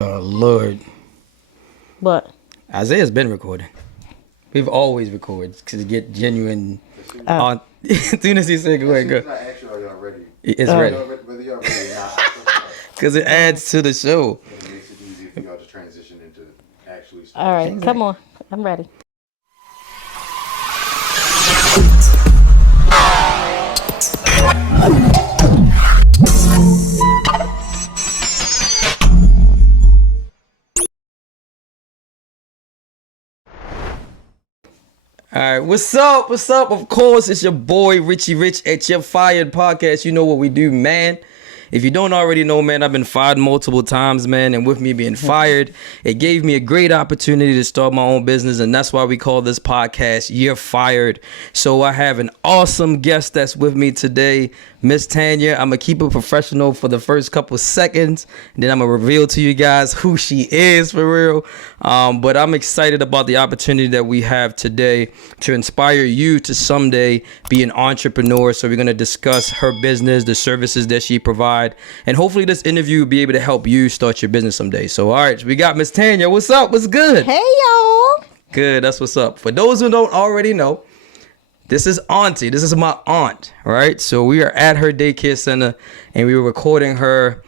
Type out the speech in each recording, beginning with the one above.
Oh, Lord. What? Isaiah's been recording. We've always recorded to get genuine. On, as soon as he said, go ahead, go. Actually, y'all ready? It's ready. Whether y'all ready or not. Because it adds to the show. It makes it easy for y'all to transition into actually All right, come on. I'm ready. All right, what's up? What's up? Of course, it's your boy Richie Rich at Your Fired Podcast. You know what we do, man. If you don't already know, man, I've been fired multiple times, man. And with me being fired, it gave me a great opportunity to start my own business. And that's why we call this podcast You're Fired. So I have an awesome guest that's with me today, Miss Tanya. I'm going to keep it professional for the first couple seconds. And then I'm going to reveal to you guys who she is for real. But I'm excited about the opportunity that we have today to inspire you to someday be an entrepreneur. So we're going to discuss her business, the services that she provides. And hopefully this interview will be able to help you start your business someday. So, all right, we got Miss Tanya. What's up? What's good? Hey, y'all. Good. That's what's up. For those who don't already know, this is Auntie. This is my aunt, right? So we are at her daycare center, and we were recording her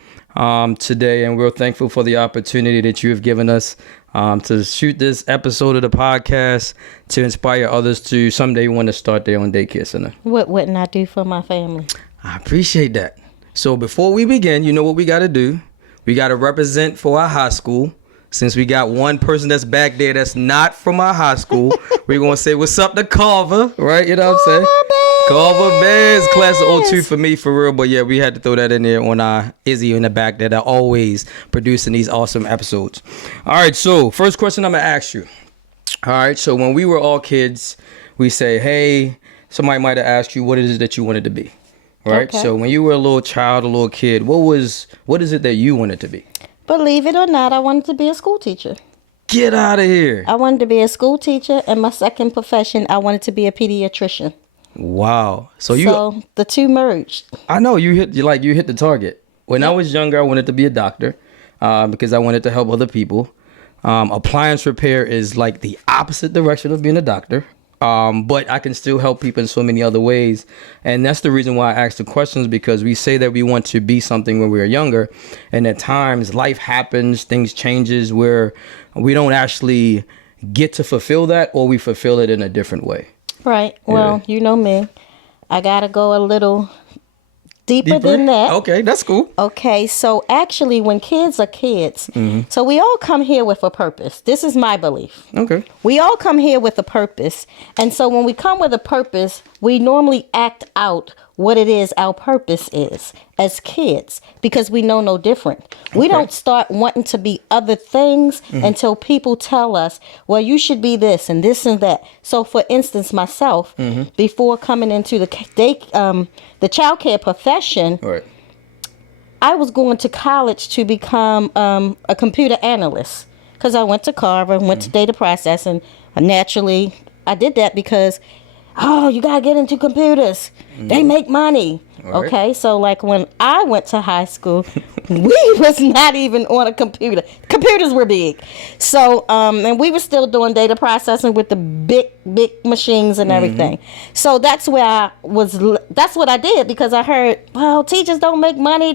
today, and we're thankful for the opportunity that you have given us to shoot this episode of the podcast to inspire others to someday want to start their own daycare center. What wouldn't I do for my family? I appreciate that. So before we begin, you know what we got to do? We got to represent for our high school. Since we got one person that's back there that's not from our high school, we're going to say what's up to Carver, right? You know what I'm saying? Carver Bears, class of 02 for me, for real. But yeah, we had to throw that in there on our Izzy in the back that are always producing these awesome episodes. All right, so first question I'm going to ask you. All right, so when we were all kids, we say, hey, somebody might have asked you what it is that you wanted to be. Right. Okay. So when you were a little child, a little kid, what is it that you wanted to be? Believe it or not, I wanted to be a school teacher. Get out of here. I wanted to be a school teacher, and my second profession, I wanted to be a pediatrician. Wow. So the two merged. I know you hit the target. When I was younger, I wanted to be a doctor because I wanted to help other people. Appliance repair is like the opposite direction of being a doctor. But I can still help people in so many other ways. And that's the reason why I ask the questions, because we say that we want to be something when we are younger. And at times life happens, things changes where we don't actually get to fulfill that, or we fulfill it in a different way. Right. Well, you know me. I got to go a little deeper than that. Okay, that's cool. Okay, so actually when kids are kids, so we all come here with a purpose. This is my belief. Okay. We all come here with a purpose. And so when we come with a purpose, we normally act out what it is our purpose is as kids, because we know no different. We don't start wanting to be other things until people tell us, well, you should be this and this and that. So for instance, myself, before coming into the childcare profession, I was going to college to become a computer analyst, because I went to Carver and went to data processing. Naturally, I did that because, you got to get into computers. They make money. Okay, so like when I went to high school, we was not even on a computer. Computers were big. So, and we were still doing data processing with the big machines and everything. So that's where that's what I did, because I heard, well, teachers don't make money.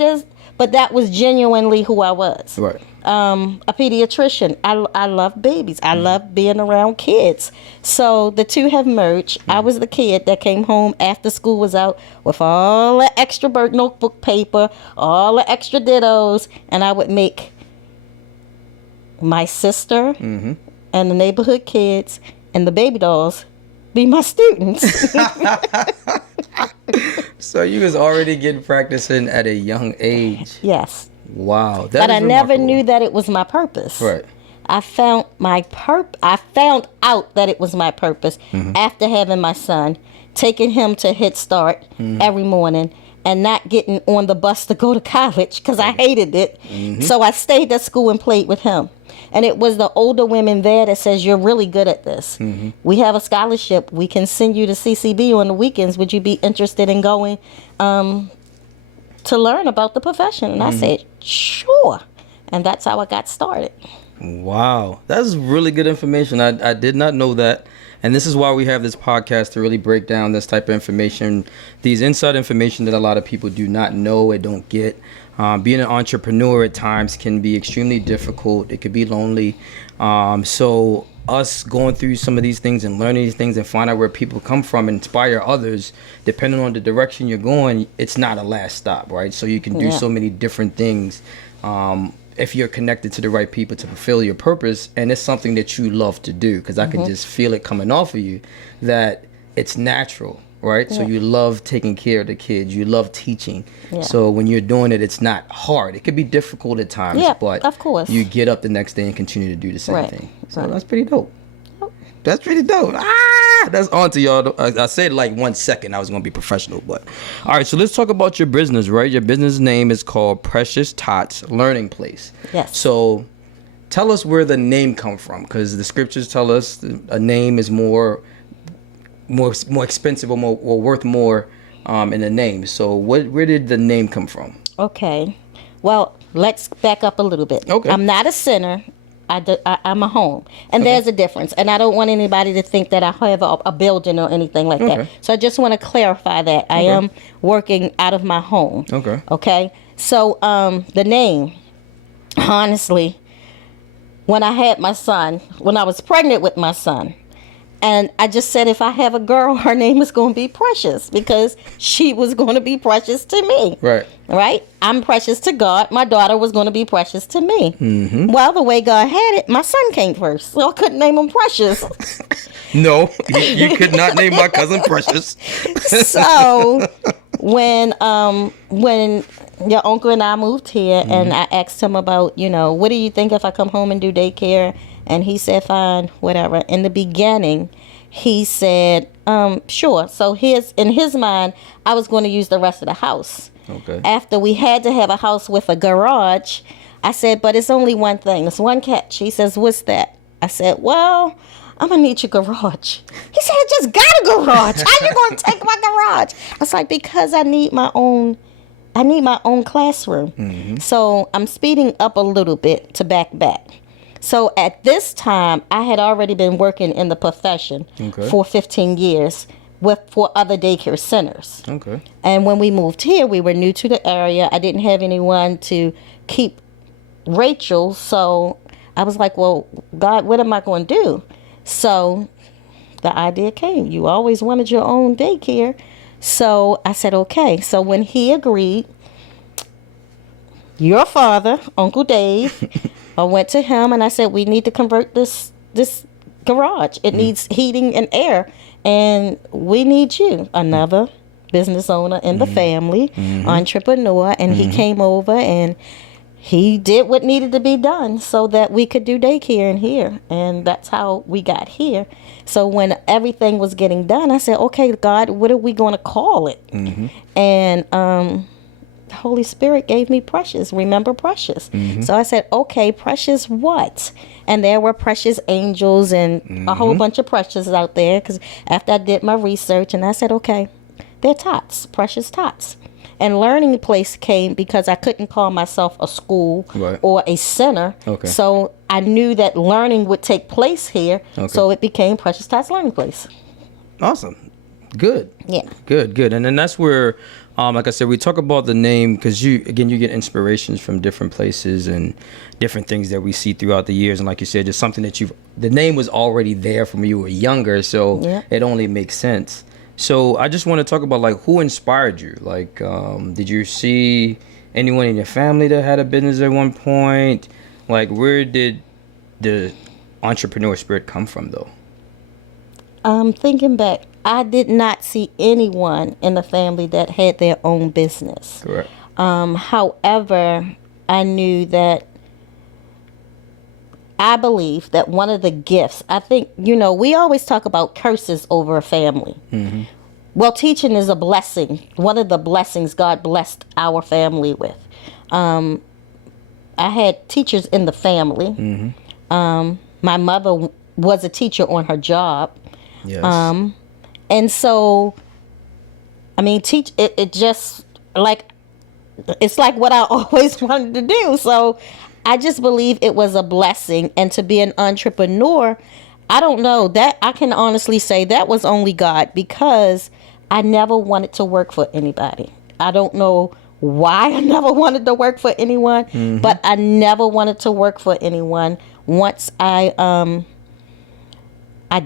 But that was genuinely who I was. Right. A pediatrician. I love babies. I love being around kids. So the two have merged. I was the kid that came home after school was out with all the extra notebook paper, all the extra dittos, and I would make my sister and the neighborhood kids and the baby dolls be my students. So you was already getting practicing at a young age. Yes. Wow. But I never knew that it was my purpose. Right. I found out that it was my purpose after having my son, taking him to Head Start every morning, and not getting on the bus to go to college because I hated it. So I stayed at school and played with him. And it was the older women there that says, you're really good at this. We have a scholarship. We can send you to CCB on the weekends. Would you be interested in going to learn about the profession? And I said, sure. And that's how I got started. Wow, that's really good information. I did not know that. And this is why we have this podcast, to really break down this type of information, these inside information that a lot of people do not know and don't get. Being an entrepreneur at times can be extremely difficult. It could be lonely. So us going through some of these things and learning these things and find out where people come from and inspire others, depending on the direction you're going, it's not a last stop, right? So you can do so many different things. If you're connected to the right people to fulfill your purpose, and it's something that you love to do, because I can just feel it coming off of you that it's natural, right? So you love taking care of the kids, you love teaching. So when you're doing it, it's not hard. It could be difficult at times, but of course, you get up the next day and continue to do the same thing. So that's pretty dope. That's pretty dope. That's on to y'all. I said like 1 second I was going to be professional, but all right, so let's talk about your business, right? Your business name is called Precious TOTS Learning Place. Yes. So tell us where the name come from, because the scriptures tell us a name is more expensive or worth more in a name. So where did the name come from? Okay. Well, let's back up a little bit. Okay. I'm not a sinner. I'm a home. And there's a difference. And I don't want anybody to think that I have a building or anything like that. So I just want to clarify that. I am working out of my home. Okay. So the name, honestly, when I had my son, when I was pregnant with my son, and I just said, if I have a girl, her name is going to be Precious, because she was going to be precious to me. Right? I'm precious to God. My daughter was going to be precious to me. Well, the way God had it, my son came first, so I couldn't name him Precious. No, you could not name my cousin Precious. So when your uncle and I moved here, and I asked him about, what do you think if I come home and do daycare? And he said, fine, whatever. In the beginning, he said, sure. So in his mind, I was going to use the rest of the house. After we had to have a house with a garage, I said, but it's only one thing. It's one catch. He says, what's that? I said, well, I'm going to need your garage. He said, I just got a garage. How you going to take my garage? I was like, because I need my own classroom. So I'm speeding up a little bit to back. So at this time, I had already been working in the profession for 15 years for other daycare centers. And when we moved here, we were new to the area. I didn't have anyone to keep Rachel. So I was like, well, God, what am I going to do? So the idea came. You always wanted your own daycare. So I said, okay. So when he agreed, your father, Uncle Dave, I went to him and I said, we need to convert this garage. It needs heating and air, and we need you. Another business owner in the family, entrepreneur, and he came over and he did what needed to be done so that we could do daycare in here, and that's how we got here. So when everything was getting done, I said, okay, God, what are we going to call it? And the Holy Spirit gave me Precious. Remember Precious. So I said, okay, Precious what? And there were precious angels and a whole bunch of precious out there, because after I did my research, and I said, okay, they're tots, Precious Tots. And Learning Place came because I couldn't call myself a school or a center. So I knew that learning would take place here. So it became Precious Tots Learning Place. Awesome. Good. Yeah. Good. And then that's where, like I said, we talk about the name because you get inspirations from different places and different things that we see throughout the years. And like you said, just something that the name was already there from when you were younger. So it only makes sense. So I just want to talk about like who inspired you. Like, did you see anyone in your family that had a business at one point? Like, where did the entrepreneur spirit come from, though? Thinking back, I did not see anyone in the family that had their own business. Correct. However, I knew that I believe that one of the gifts, I think, we always talk about curses over a family. Well, teaching is a blessing. One of the blessings God blessed our family with. I had teachers in the family. My mother was a teacher on her job. Yes. And so, I mean, it just like, it's like what I always wanted to do. So I just believe it was a blessing. And to be an entrepreneur, I don't know that I can honestly say that was only God, because I never wanted to work for anybody. I don't know why I never wanted to work for anyone, but I never wanted to work for anyone. Once I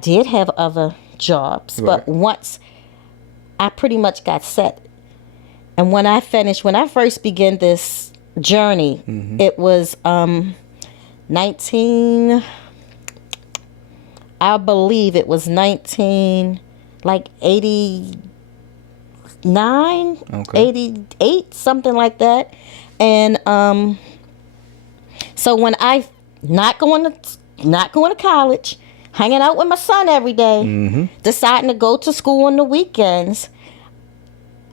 did have other jobs, but once I pretty much got set. And when I first began this journey, it was 19, I believe it was 89, 88, something like that. And so when I not going to college, hanging out with my son every day, deciding to go to school on the weekends.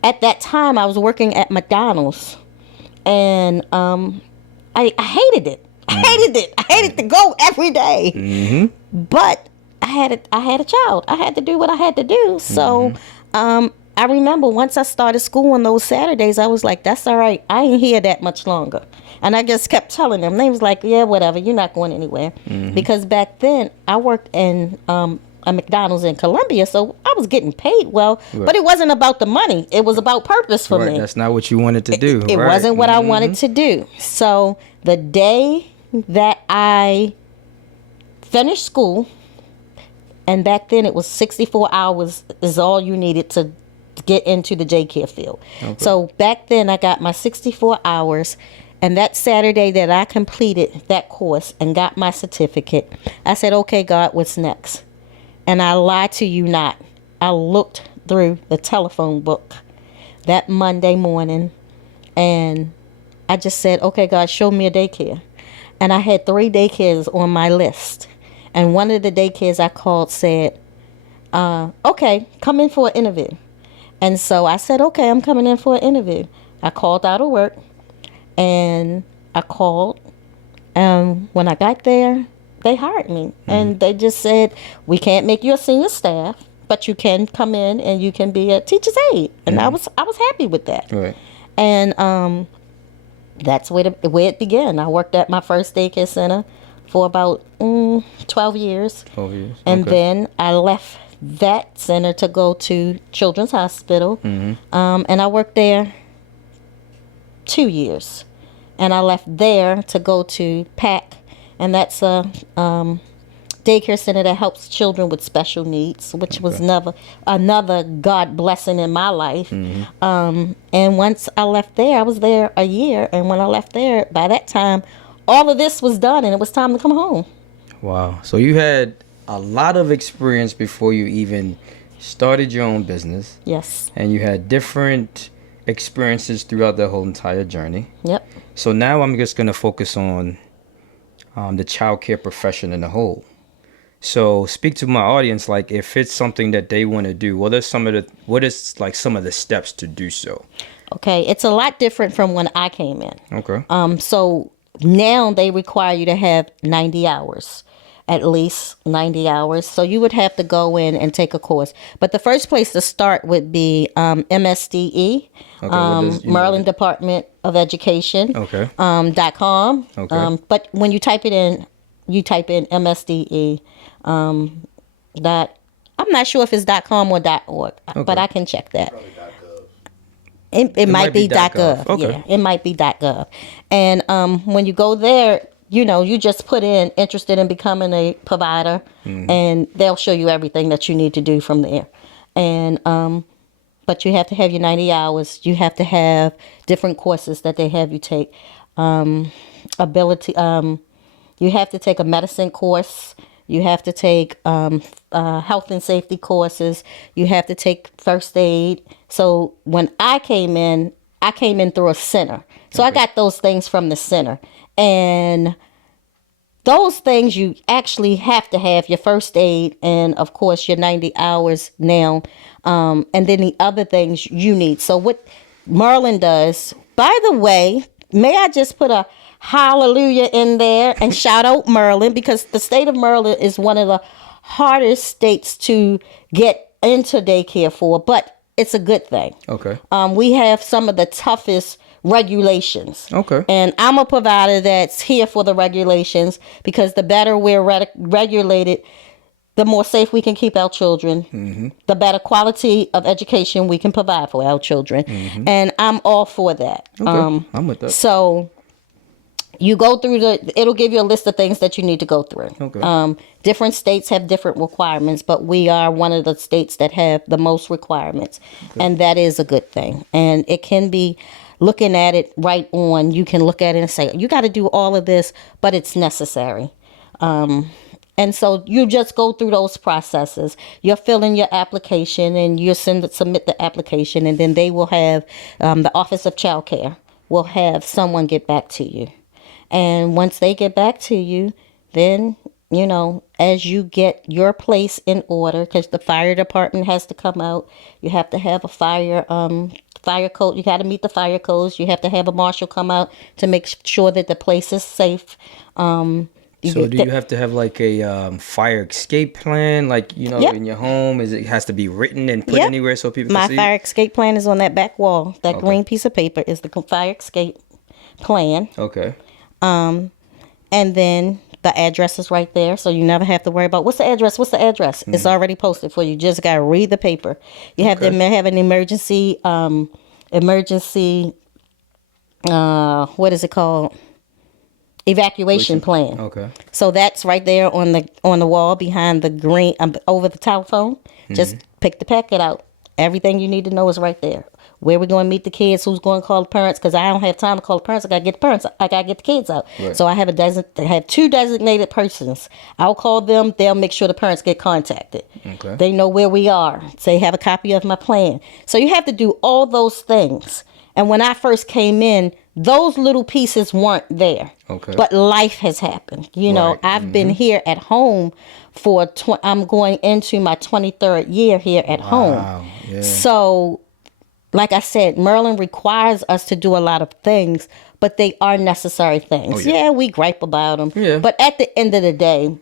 At that time, I was working at McDonald's, and I hated it. I hated to go every day. But I had a child. I had to do what I had to do. So I remember once I started school on those Saturdays, I was like, that's all right. I ain't here that much longer. And I just kept telling them. They was like, yeah, whatever. You're not going anywhere. Because back then, I worked in a McDonald's in Columbia, so I was getting paid well. But it wasn't about the money. It was about purpose for me. That's not what you wanted to do. It wasn't what I wanted to do. So the day that I finished school, and back then it was 64 hours is all you needed to get into the daycare field. So back then I got my 64 hours, and that Saturday that I completed that course and got my certificate, I said, okay, God, what's next? And I lied to you not. I looked through the telephone book that Monday morning, and I just said, okay, God, show me a daycare. And I had 3 daycares on my list. And one of the daycares I called said, okay, come in for an interview. And so I said, okay, I'm coming in for an interview. I called out of work, and I called. And when I got there, they hired me. And they just said, we can't make you a senior staff, but you can come in and you can be a teacher's aide. And I was happy with that. Right. And that's where it began. I worked at my first daycare center for about 12 years. 12 years. And then I left that center to go to Children's Hospital. And I worked there 2 years. And I left there to go to PAC. And that's a daycare center that helps children with special needs, which was another God blessing in my life. And once I left there, I was there a year. And when I left there, by that time, all of this was done, and it was time to come home. Wow. So you had a lot of experience before you even started your own business. Yes. And you had different experiences throughout the whole entire journey. Yep. So now I'm just going to focus on the childcare profession in a whole. So speak to my audience, like if it's something that they want to do, what is some of the steps to do so? Okay, it's a lot different from when I came in. Okay. So now they require you to have 90 hours, at least 90 hours. So you would have to go in and take a course. But the first place to start would be MSDE, Maryland Department of Education. Okay. .com. Okay. But when you type in MSDE. I'm not sure if it's .com or .org, but I can check that. It might be .gov. Okay. Yeah, it might be .gov. And when you go there, you just put in interested in becoming a provider, and they'll show you everything that you need to do from there. And but you have to have your 90 hours. You have to have different courses that they have you take. You have to take a medicine course. You have to take health and safety courses. You have to take first aid. So when I came in through a center. So I got those things from the center. And those things you actually have to have your first aid and, of course, your 90 hours now. And then the other things you need. So what Maryland does, by the way, may I just put a hallelujah in there and shout out Maryland, because the state of Maryland is one of the hardest states to get into daycare for, but it's a good thing. Okay. We have some of the toughest regulations. Okay. And I'm a provider that's here for the regulations, because the better we're regulated, the more safe we can keep our children, the better quality of education we can provide for our children. And I'm all for that. Okay. I'm with that. So you go through it'll give you a list of things that you need to go through. Okay. Different states have different requirements, but we are one of the states that have the most requirements. And that is a good thing. And it can be, looking at it right on, you can look at it and say, you got to do all of this, but it's necessary. And so you just go through those processes. You're filling your application, and you submit the application, and then they will have, the Office of Child Care will have someone get back to you. And once they get back to you, then, as you get your place in order, because the fire department has to come out, you have to have a fire code. You got to meet the fire codes. You have to have a marshal come out to make sure that the place is safe. So do you have to have like a fire escape plan, like, in your home? It has to be written and put anywhere so people can see My fire it? escape plan is on that back wall. That green piece of paper is the fire escape plan. Okay. And then the address is right there, so you never have to worry about what's the address. It's already posted for you. Just gotta read the paper. You have to have an emergency what is it called, evacuation plan. Okay. So that's right there on the wall behind the green, over the telephone. Just pick the packet out. Everything you need to know is right there. Where we're going to meet the kids, who's going to call the parents, because I don't have time to call the parents. I got to get the parents. I got to get the kids out. Right. So I have two designated persons. I'll call them. They'll make sure the parents get contacted. Okay. They They know where we are. They have a copy of my plan. So you have to do all those things. And when I first came in, those little pieces weren't there. Okay. But life has happened. Right. I've been here at home for, I'm going into my 23rd year here at home. Yeah. So, like I said, Maryland requires us to do a lot of things, but they are necessary things. Oh, yeah. Yeah, we gripe about them. Yeah. But at the end of the day,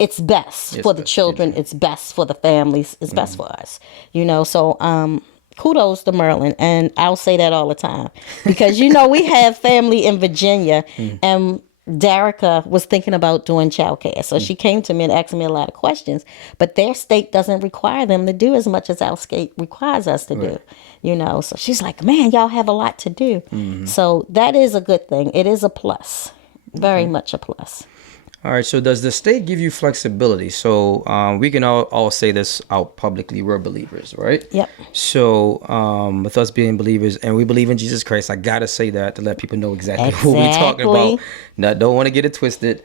it's best for the best, children. yeah. It's best for the families. It's best for us. So kudos to Maryland. And I'll say that all the time. Because, we have family in Virginia. And Derica was thinking about doing childcare. So she came to me and asked me a lot of questions. But their state doesn't require them to do as much as our state requires us to do. So she's like, man, y'all have a lot to do. So that is a good thing. It is a plus. Very much a plus. All right. So does the state give you flexibility? So we can all say this out publicly. We're believers, right? Yep. So with us being believers, and we believe in Jesus Christ, I got to say that to let people know exactly what we're talking about. Don't want to get it twisted.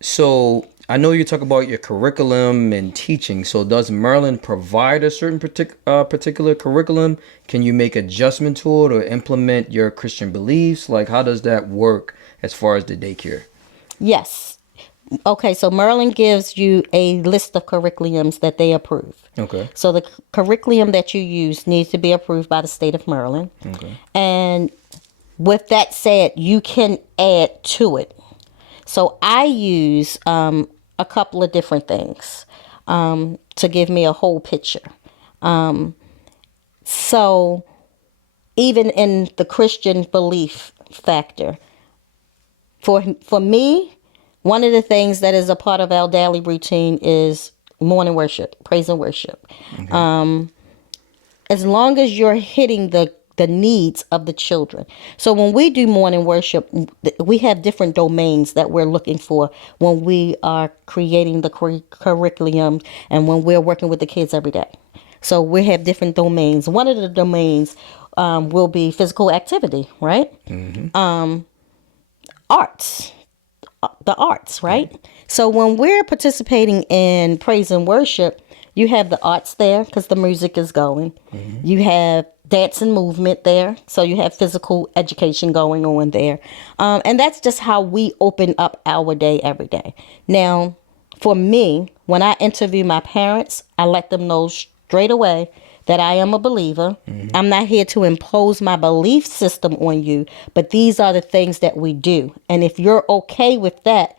So I know you talk about your curriculum and teaching. So does Maryland provide a certain particular curriculum? Can you make adjustment to it or implement your Christian beliefs? Like, how does that work as far as the daycare? Yes. Okay, so Maryland gives you a list of curriculums that they approve. Okay. So the curriculum that you use needs to be approved by the state of Maryland. Okay. And with that said, you can add to it. So I use a couple of different things to give me a whole picture. So even in the Christian belief factor, for me, one of the things that is a part of our daily routine is morning worship, praise and worship. Okay. As long as you're hitting the needs of the children. So when we do morning worship, we have different domains that we're looking for when we are creating the curriculum and when we're working with the kids every day. So we have different domains. One of the domains will be physical activity, right? Arts, the arts, right? So when we're participating in praise and worship, you have the arts there because the music is going. You have dance and movement there. So you have physical education going on there. And that's just how we open up our day every day. Now, for me, when I interview my parents, I let them know straight away that I am a believer. I'm not here to impose my belief system on you, but these are the things that we do. And if you're okay with that,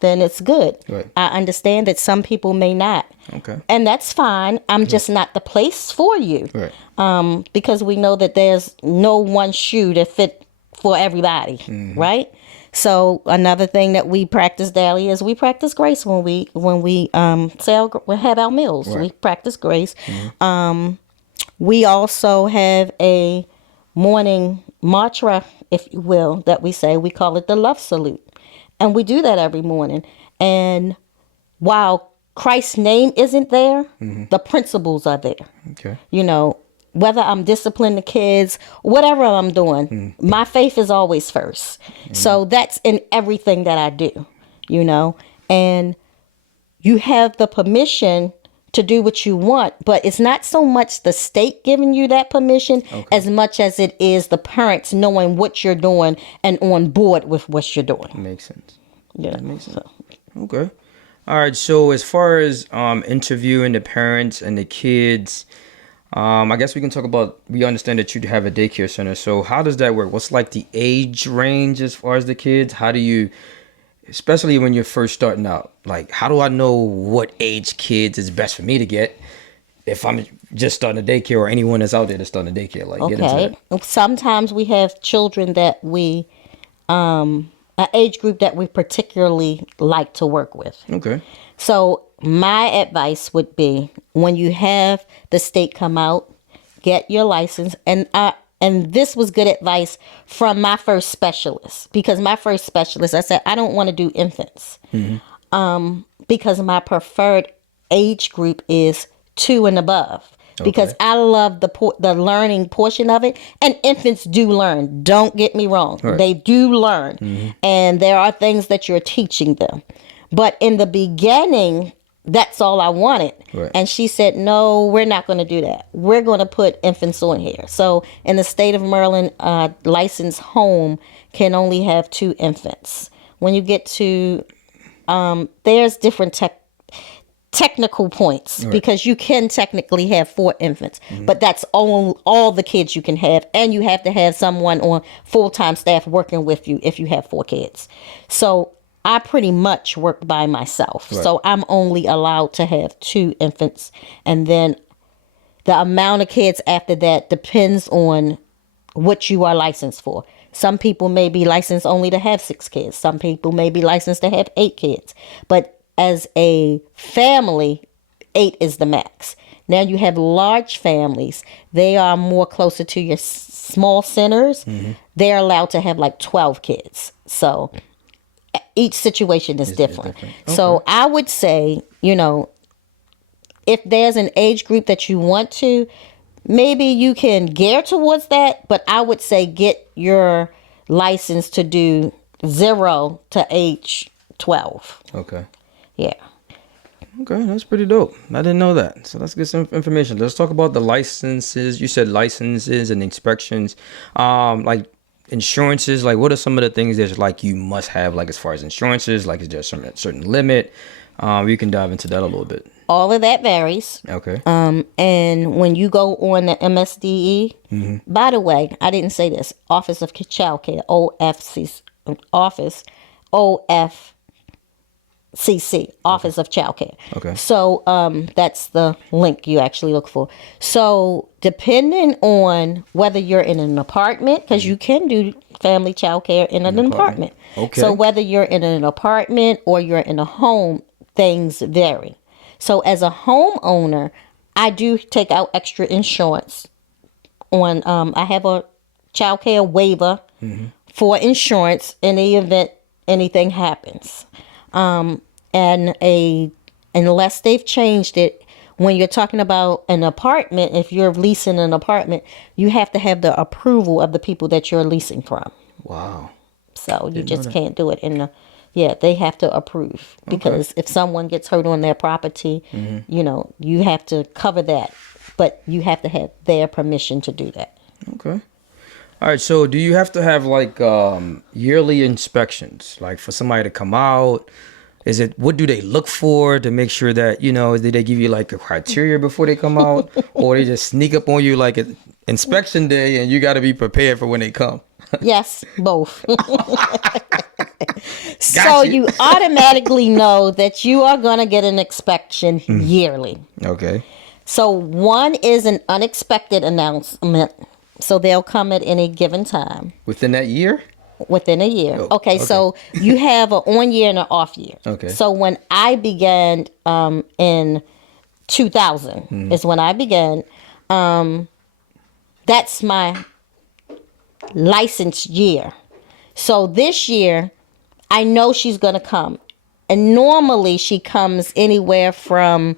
then it's good. Right. I understand that some people may not. Okay. And that's fine. I'm just not the place for you. Right. Because we know that there's no one shoe to fit for everybody, right? So another thing that we practice daily is we practice grace when we have our meals. Right. We practice grace. We also have a morning mantra, if you will, that we say. We call it the love salute. And we do that every morning. And while Christ's name isn't there, the principles are there. Okay. You know, whether I'm disciplining the kids, whatever I'm doing, my faith is always first. So that's in everything that I do, you know. And you have the permission to do what you want, but it's not so much the state giving you that permission as much as it is the parents knowing what you're doing and on board with what you're doing. Makes sense. Yeah, That makes sense. Okay. All right. So as far as interviewing the parents and the kids, I guess we can talk about, we understand that you have a daycare center. So how does that work? What's like the age range as far as the kids? How do you, especially when you're first starting out, like how do I know what age kids is best for me to get if I'm just starting a daycare, or anyone that's out there that's starting a daycare? Like, get into that. Sometimes we have children that we, an age group that we particularly like to work with. Okay. So my advice would be, when you have the state come out, get your license. And this was good advice from my first specialist, because my first specialist, I said, I don't want to do infants, because my preferred age group is 2 and above. Because I love the learning portion of it. And infants do learn. Don't get me wrong. Right. They do learn. And there are things that you're teaching them. But in the beginning, that's all I wanted. Right. And she said, no, we're not going to do that. We're going to put infants on here. So in the state of Maryland, licensed home can only have 2 infants. When you get to, there's different technical points, because you can technically have 4 infants, but that's all the kids you can have. And you have to have someone on full-time staff working with you if you have 4 kids. So I pretty much work by myself. Right. So I'm only allowed to have 2 infants. And then the amount of kids after that depends on what you are licensed for. Some people may be licensed only to have 6 kids. Some people may be licensed to have 8 kids. But as a family, 8 is the max. Now you have large families. They are more closer to your small centers. They're allowed to have like 12 kids. So each situation is different. Okay. So I would say, you know, if there's an age group that you want to, maybe you can gear towards that. But I would say get your license to do 0 to age 12. Okay. Yeah. Okay, that's pretty dope. I didn't know that. So let's get some information. Let's talk about the licenses. You said licenses and inspections. Like insurances, like what are some of the things that like you must have, like as far as insurances? Like is there some certain limit? You can dive into that a little bit. All of that varies. Okay. And when you go on the MSDE, by the way, I didn't say this, Office of Child Care, OFC, Office of Child Care. Okay. So that's the link you actually look for. So depending on whether you're in an apartment, because you can do family child care in an apartment. Okay. So whether you're in an apartment or you're in a home, things vary. So as a homeowner, I do take out extra insurance on, I have a child care waiver for insurance in the event anything happens. Unless they've changed it, when you're talking about an apartment, if you're leasing an apartment, you have to have the approval of the people that you're leasing from. Wow. So you just can't do it they have to approve, because if someone gets hurt on their property, you know, you have to cover that, but you have to have their permission to do that. Okay. All right. So do you have to have like yearly inspections, like for somebody to come out? What do they look for to make sure that, you know, did they give you like a criteria before they come out, or they just sneak up on you like an inspection day and you got to be prepared for when they come? Yes, both. So Gotcha. you automatically know that you are going to get an inspection yearly. Okay. So one is an unexpected announcement. So they'll come at any given time Within that year? within a year. Oh, Okay, okay. so you have an on year and an off year. Okay. So when I began in 2000 is when I began. That's my license year. So this year, I know she's going to come. And normally she comes anywhere from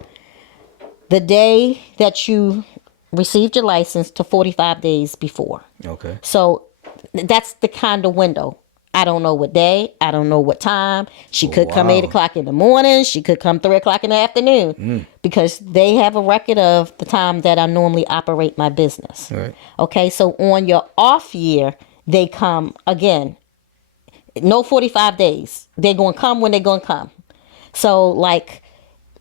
the day that you received your license to 45 days before. Okay. So that's the kind of window. I don't know what day. I don't know what time. She could come 8 Wow. o'clock in the morning. She could come 3 o'clock in the afternoon because they have a record of the time that I normally operate my business. Right. Okay, so on your off year, they come again. No 45 days. They're going to come when they're going to come. So like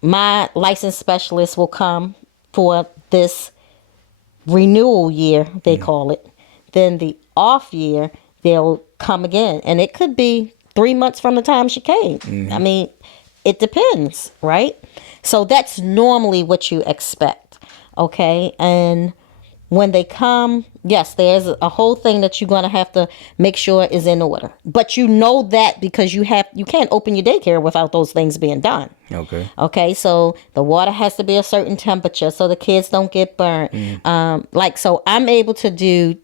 my license specialist will come for this renewal year, they call it. Then the off year, they'll come again. And it could be 3 months from the time she came. I mean, it depends, right? So that's normally what you expect. Okay. And when they come, yes, there's a whole thing that you're going to have to make sure is in order. But you know that because you can't open your daycare without those things being done. Okay. Okay, so the water has to be a certain temperature so the kids don't get burnt. So I'm able to do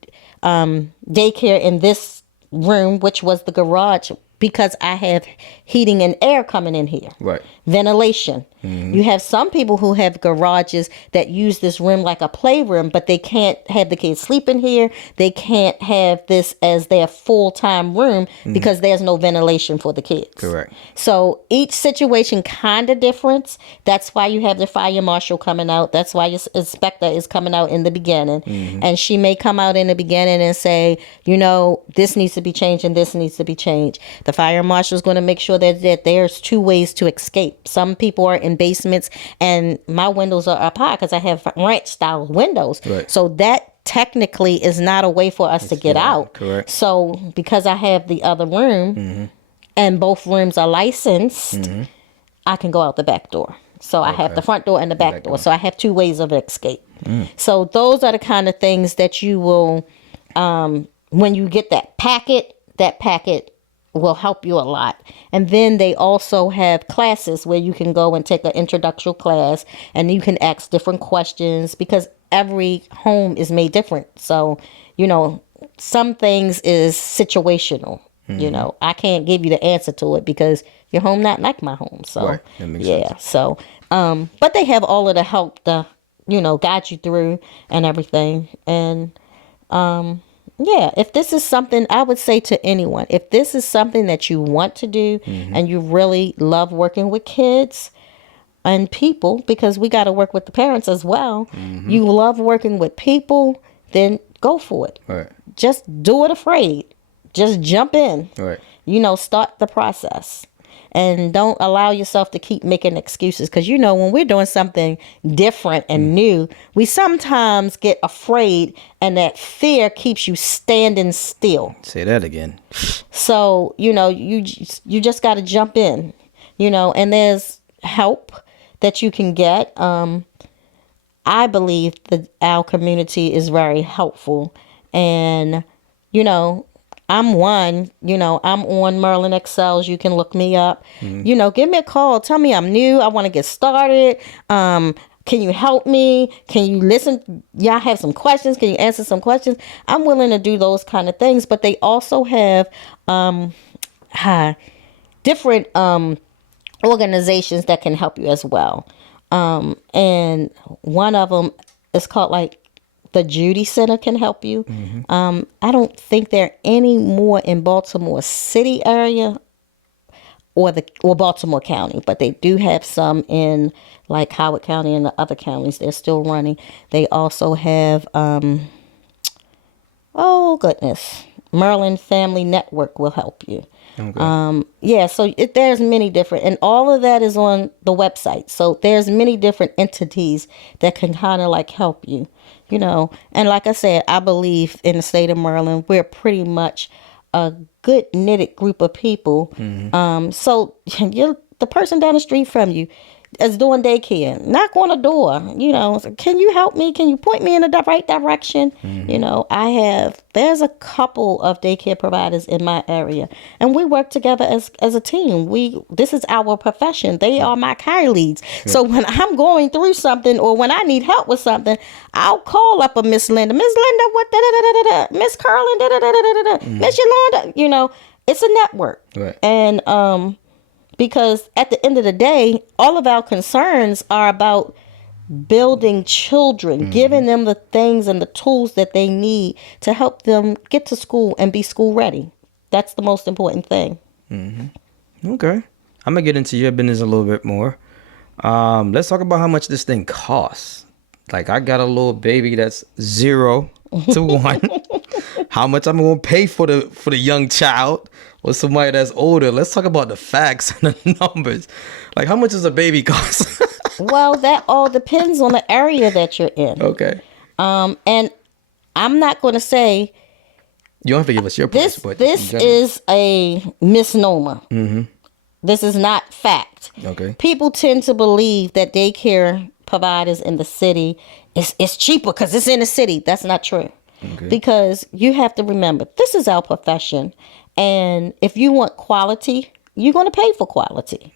daycare in this room, which was the garage, because I have heating and air coming in here. Right. Ventilation. You have some people who have garages that use this room like a playroom, but they can't have the kids sleep in here. They can't have this as their full-time room because there's no ventilation for the kids. Correct. So each situation kind of different. That's why you have the fire marshal coming out. That's why your inspector is coming out in the beginning. And she may come out in the beginning and say, you know, this needs to be changed and this needs to be changed. The fire marshal is going to make sure that there's 2 ways to escape. Some people are in basements and my windows are up high because I have ranch style windows. Right. So that technically is not a way for us to get out. Correct. So because I have the other room and both rooms are licensed, I can go out the back door. So I have the front door and the back door. So I have 2 ways of escape. So those are the kind of things that you will, when you get that packet will help you a lot. And then they also have classes where you can go and take an introductory class and you can ask different questions because every home is made different. So, you know, some things is situational. You know, I can't give you the answer to it because your home not like my home. So, Right. That makes yeah. sense. So, but they have all of the help to, you know, guide you through and everything. And, yeah, if this is something, I would say to anyone, if this is something that you want to do and you really love working with kids and people, because we got to work with the parents as well, you love working with people, then go for it. Right. Just do it afraid. Just jump in. Right. You know, start the process. And don't allow yourself to keep making excuses. Because, you know, when we're doing something different and new, we sometimes get afraid and that fear keeps you standing still. Say that again. So, you know, you just got to jump in, you know, and there's help that you can get. I believe that our community is very helpful. And, you know, I'm on Merlin Excels. You can look me up. You know, give me a call. Tell me I'm new. I want to get started. Can you help me? Can you listen? Y'all have some questions. Can you answer some questions? I'm willing to do those kind of things. But they also have different organizations that can help you as well. And one of them is called like the Judy Center can help you. I don't think there are any more in Baltimore City area or Baltimore County, but they do have some in like Howard County and the other counties. They're still running. They also have, Merlin Family Network will help you. Okay. So there's many different, and all of that is on the website. So there's many different entities that can kind of like help you, you know. And like I said, I believe in the state of Maryland, we're pretty much a good knitted group of people. So you're the person down the street from you is doing daycare. Knock on a door, say, can you help me? Can you point me in the right direction? There's a couple of daycare providers in my area, and we work together as a team. This is our profession. They are my colleagues. So when I'm going through something or when I need help with something, I'll call up a Miss Linda. Miss Linda, what Miss Curlin, Miss Yolanda. It's a network. Right. And because at the end of the day, all of our concerns are about building children, giving them the things and the tools that they need to help them get to school and be school ready. That's the most important thing. Okay. I'm going to get into your business a little bit more. Let's talk about how much this thing costs. Like, I got a little baby that's 0 to 1. How much I'm going to pay for the young child or somebody that's older? Let's talk about the facts and the numbers. Like, how much does a baby cost? Well, that all depends on the area that you're in. Okay. And I'm not going to say You don't have to give us your price, but this is a misnomer. This is not fact. Okay. People tend to believe that daycare providers in the city is cheaper because it's in the city. That's not true. Okay. Because you have to remember, this is our profession. And if you want quality, you're going to pay for quality,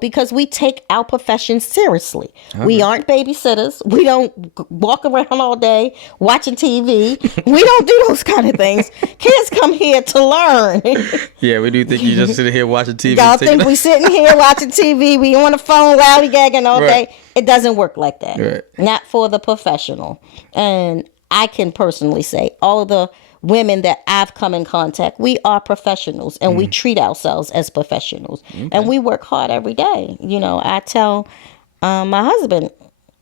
because we take our profession seriously. We aren't babysitters. We don't walk around all day watching TV. We don't do those kind of things. Kids come here to learn. Yeah, we do think you just sitting here watching TV. Y'all think we sitting here watching TV. We on the phone lollygagging all day. It doesn't work like that. Right. Not for the professional. And I can personally say all of the women that I've come in contact, we are professionals and we treat ourselves as professionals. And we work hard every day. I tell my husband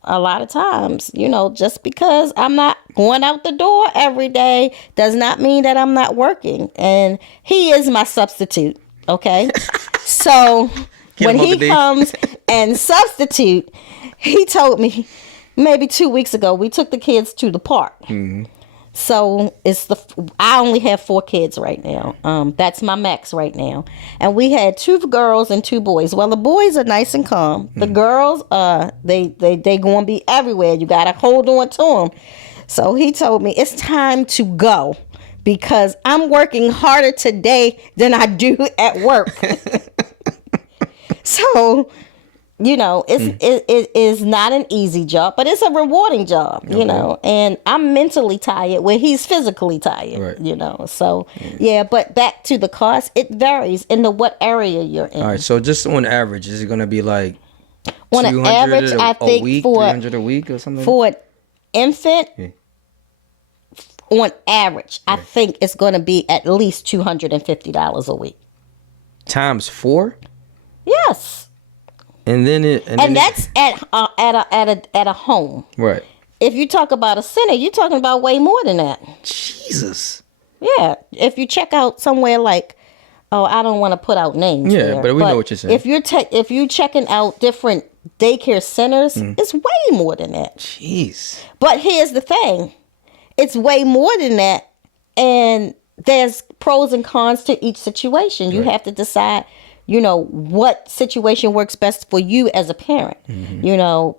a lot of times, just because I'm not going out the door every day does not mean that I'm not working. And he is my substitute. Okay. So when he comes and substitute, he told me maybe 2 weeks ago, we took the kids to the park. So I only have 4 kids right now. That's my max right now. And we had 2 girls and 2 boys. Well, the boys are nice and calm. The girls, they going to be everywhere. You got to hold on to them. So he told me it's time to go because I'm working harder today than I do at work. So, it is not an easy job, but it's a rewarding job, and I'm mentally tired where he's physically tired, So, but back to the cost, it varies into what area you're in. All right, so just on average, is it going to be like on an average, I think week, for 300 a week or something? For an infant, on average, I think it's going to be at least $250 a week. Times 4? Yes. And then that's at a home. Right. If you talk about a center, you're talking about way more than that. Jesus. Yeah. If you check out somewhere like, I don't want to put out names. Yeah, there, but we know what you're saying. If you're checking out different daycare centers, it's way more than that. Jeez. But here's the thing. It's way more than that. And there's pros and cons to each situation. You have to decide, what situation works best for you as a parent,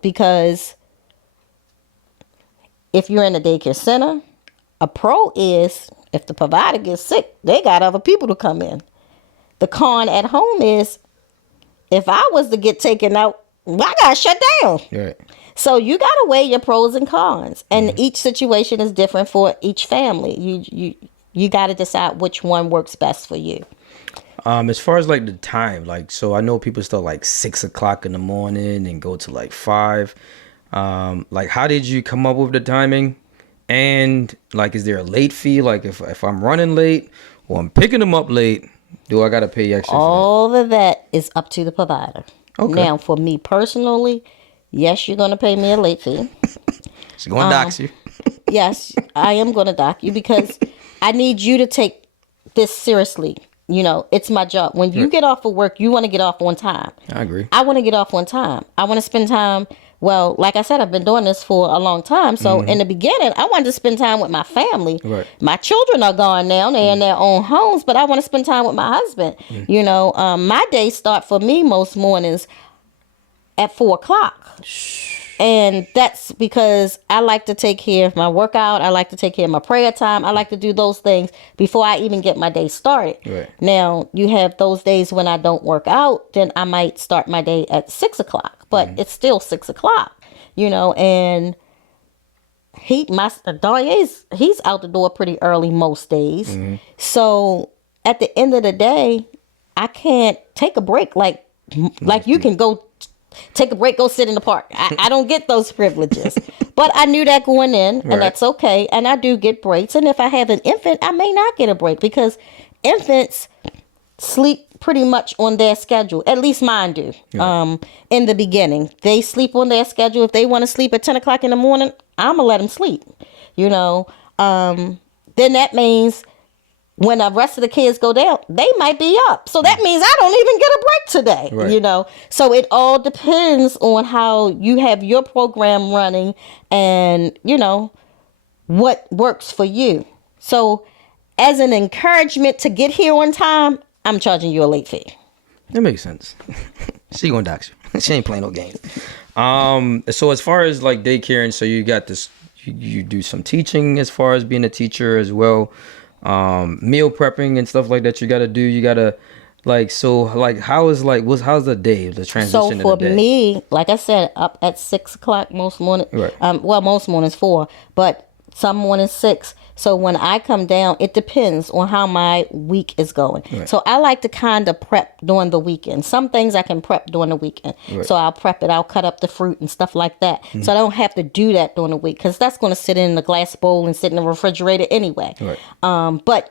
because if you're in a daycare center, a pro is if the provider gets sick, they got other people to come in. The con at home is if I was to get taken out, I got to shut down. Right. So you got to weigh your pros and cons, and each situation is different for each family. You got to decide which one works best for you. As far as like the time, so I know people start like 6 o'clock in the morning and go to like 5. How did you come up with the timing? And is there a late fee? If I'm running late or I'm picking them up late, do I got to pay extra? All of that is up to the provider. Okay. Now, for me personally, yes, you're going to pay me a late fee. She's going to dox you. Yes, I am going to dock you because I need you to take this seriously. It's my job. When you get off of work, you want to get off on time. I agree. I want to get off on time. I want to spend time Well, like I said, I've been doing this for a long time. So in the beginning, I wanted to spend time with my family. Right. My children are gone now. They're in their own homes, but I want to spend time with my husband. You know, my days start for me most mornings at 4:00. And that's because I like to take care of my workout. I like to take care of my prayer time. I like to do those things before I even get my day started. Right. Now, you have those days when I don't work out, then I might start my day at 6:00, but it's still 6:00, you know, and he's out the door pretty early most days. So at the end of the day, I can't take a break like you can go take a break, go sit in the park. I don't get those privileges. But I knew that going in, and that's okay. And I do get breaks. And if I have an infant, I may not get a break because infants sleep pretty much on their schedule. At least mine do. In the beginning, they sleep on their schedule. If they want to sleep at 10:00 in the morning, I'm going to let them sleep. You know, then that means when the rest of the kids go down, they might be up. So that means I don't even get a break today, you know. So it all depends on how you have your program running and, you know, what works for you. So as an encouragement to get here on time, I'm charging you a late fee. That makes sense. She gonna dox you. She ain't playing no games. So as far as like daycare, and so you got this, you do some teaching as far as being a teacher as well. Meal prepping and stuff like that you gotta do. You gotta how's the day, the transition So in for the day? me, like I said, up at 6:00 most mornings. Well, most mornings 4, but some mornings 6. So when I come down, it depends on how my week is going. So I like to kind of prep during the weekend. Some things I can prep during the weekend. So I'll prep it. I'll cut up the fruit and stuff like that. So I don't have to do that during the week because that's going to sit in the glass bowl and sit in the refrigerator anyway. But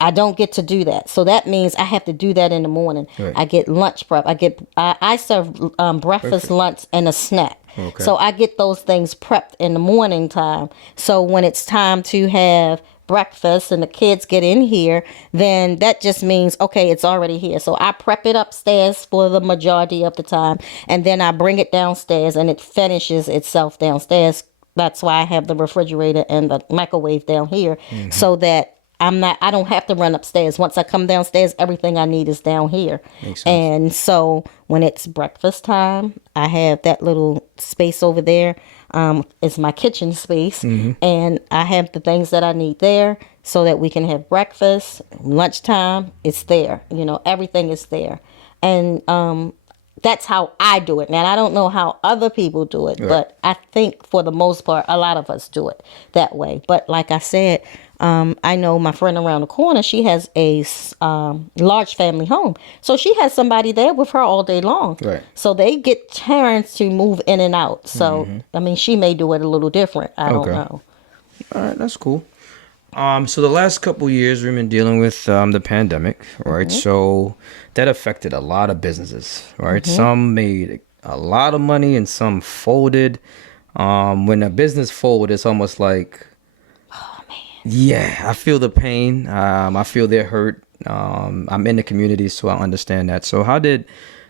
I don't get to do that. So that means I have to do that in the morning. I get lunch prep. I serve breakfast, lunch, and a snack. So I get those things prepped in the morning time. So when it's time to have breakfast and the kids get in here, then that just means, okay, it's already here. So I prep it upstairs for the majority of the time. And then I bring it downstairs and it finishes itself downstairs. That's why I have the refrigerator and the microwave down here so that I don't have to run upstairs. Once I come downstairs, everything I need is down here. And so when it's breakfast time, I have that little space over there. It's my kitchen space. And I have the things that I need there so that we can have breakfast. Lunchtime, it's there. You know, everything is there. And that's how I do it. Now, I don't know how other people do it, but I think for the most part, a lot of us do it that way. But like I said, I know my friend around the corner, she has a large family home. So she has somebody there with her all day long. So they get turns to move in and out. So, I mean, she may do it a little different. I don't know. All right, that's cool. So the last couple years we've been dealing with the pandemic, right? So that affected a lot of businesses, right? Some made a lot of money and some folded. When a business folded, it's almost like, yeah, I feel the pain. I feel their hurt. I'm in the community, so I understand that. So how did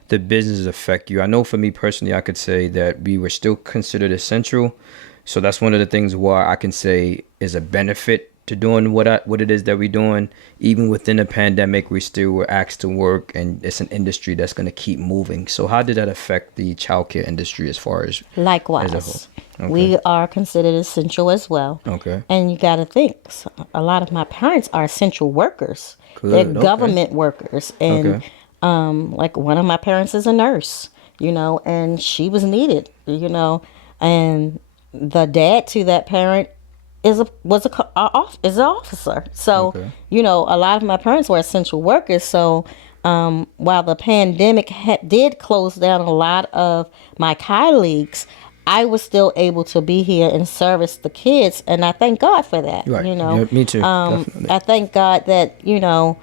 the business affect you? I know for me personally, I could say that we were still considered essential. So that's one of the things where I can say is a benefit to doing what it is that we're doing. Even within the pandemic, we still were asked to work, and it's an industry that's going to keep moving. So how did that affect the childcare industry as far as Likewise, as a whole? We are considered essential as well. And you got to think, a lot of my parents are essential workers. They're government workers. And like one of my parents is a nurse, you know, and she was needed, you know, and the dad to that parent is an officer. So, you know, a lot of my parents were essential workers. So while the pandemic did close down a lot of my colleagues, I was still able to be here and service the kids. And I thank God for that. You know, yeah, me too. I thank God that, you know,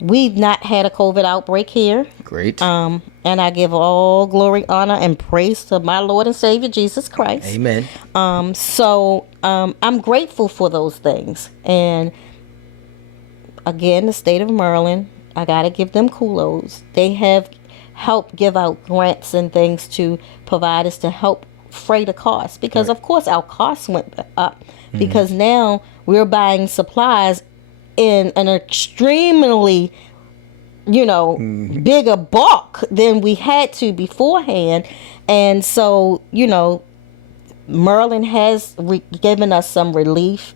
we've not had a COVID outbreak here. Great. And I give all glory, honor, and praise to my Lord and Savior, Jesus Christ. Amen. So I'm grateful for those things. And again, the state of Maryland, I got to give them kudos. They have help give out grants and things to providers to help freight the cost, because Right. of course our costs went up because now we're buying supplies in an extremely bigger bulk than we had to beforehand. And so Merlin has given us some relief.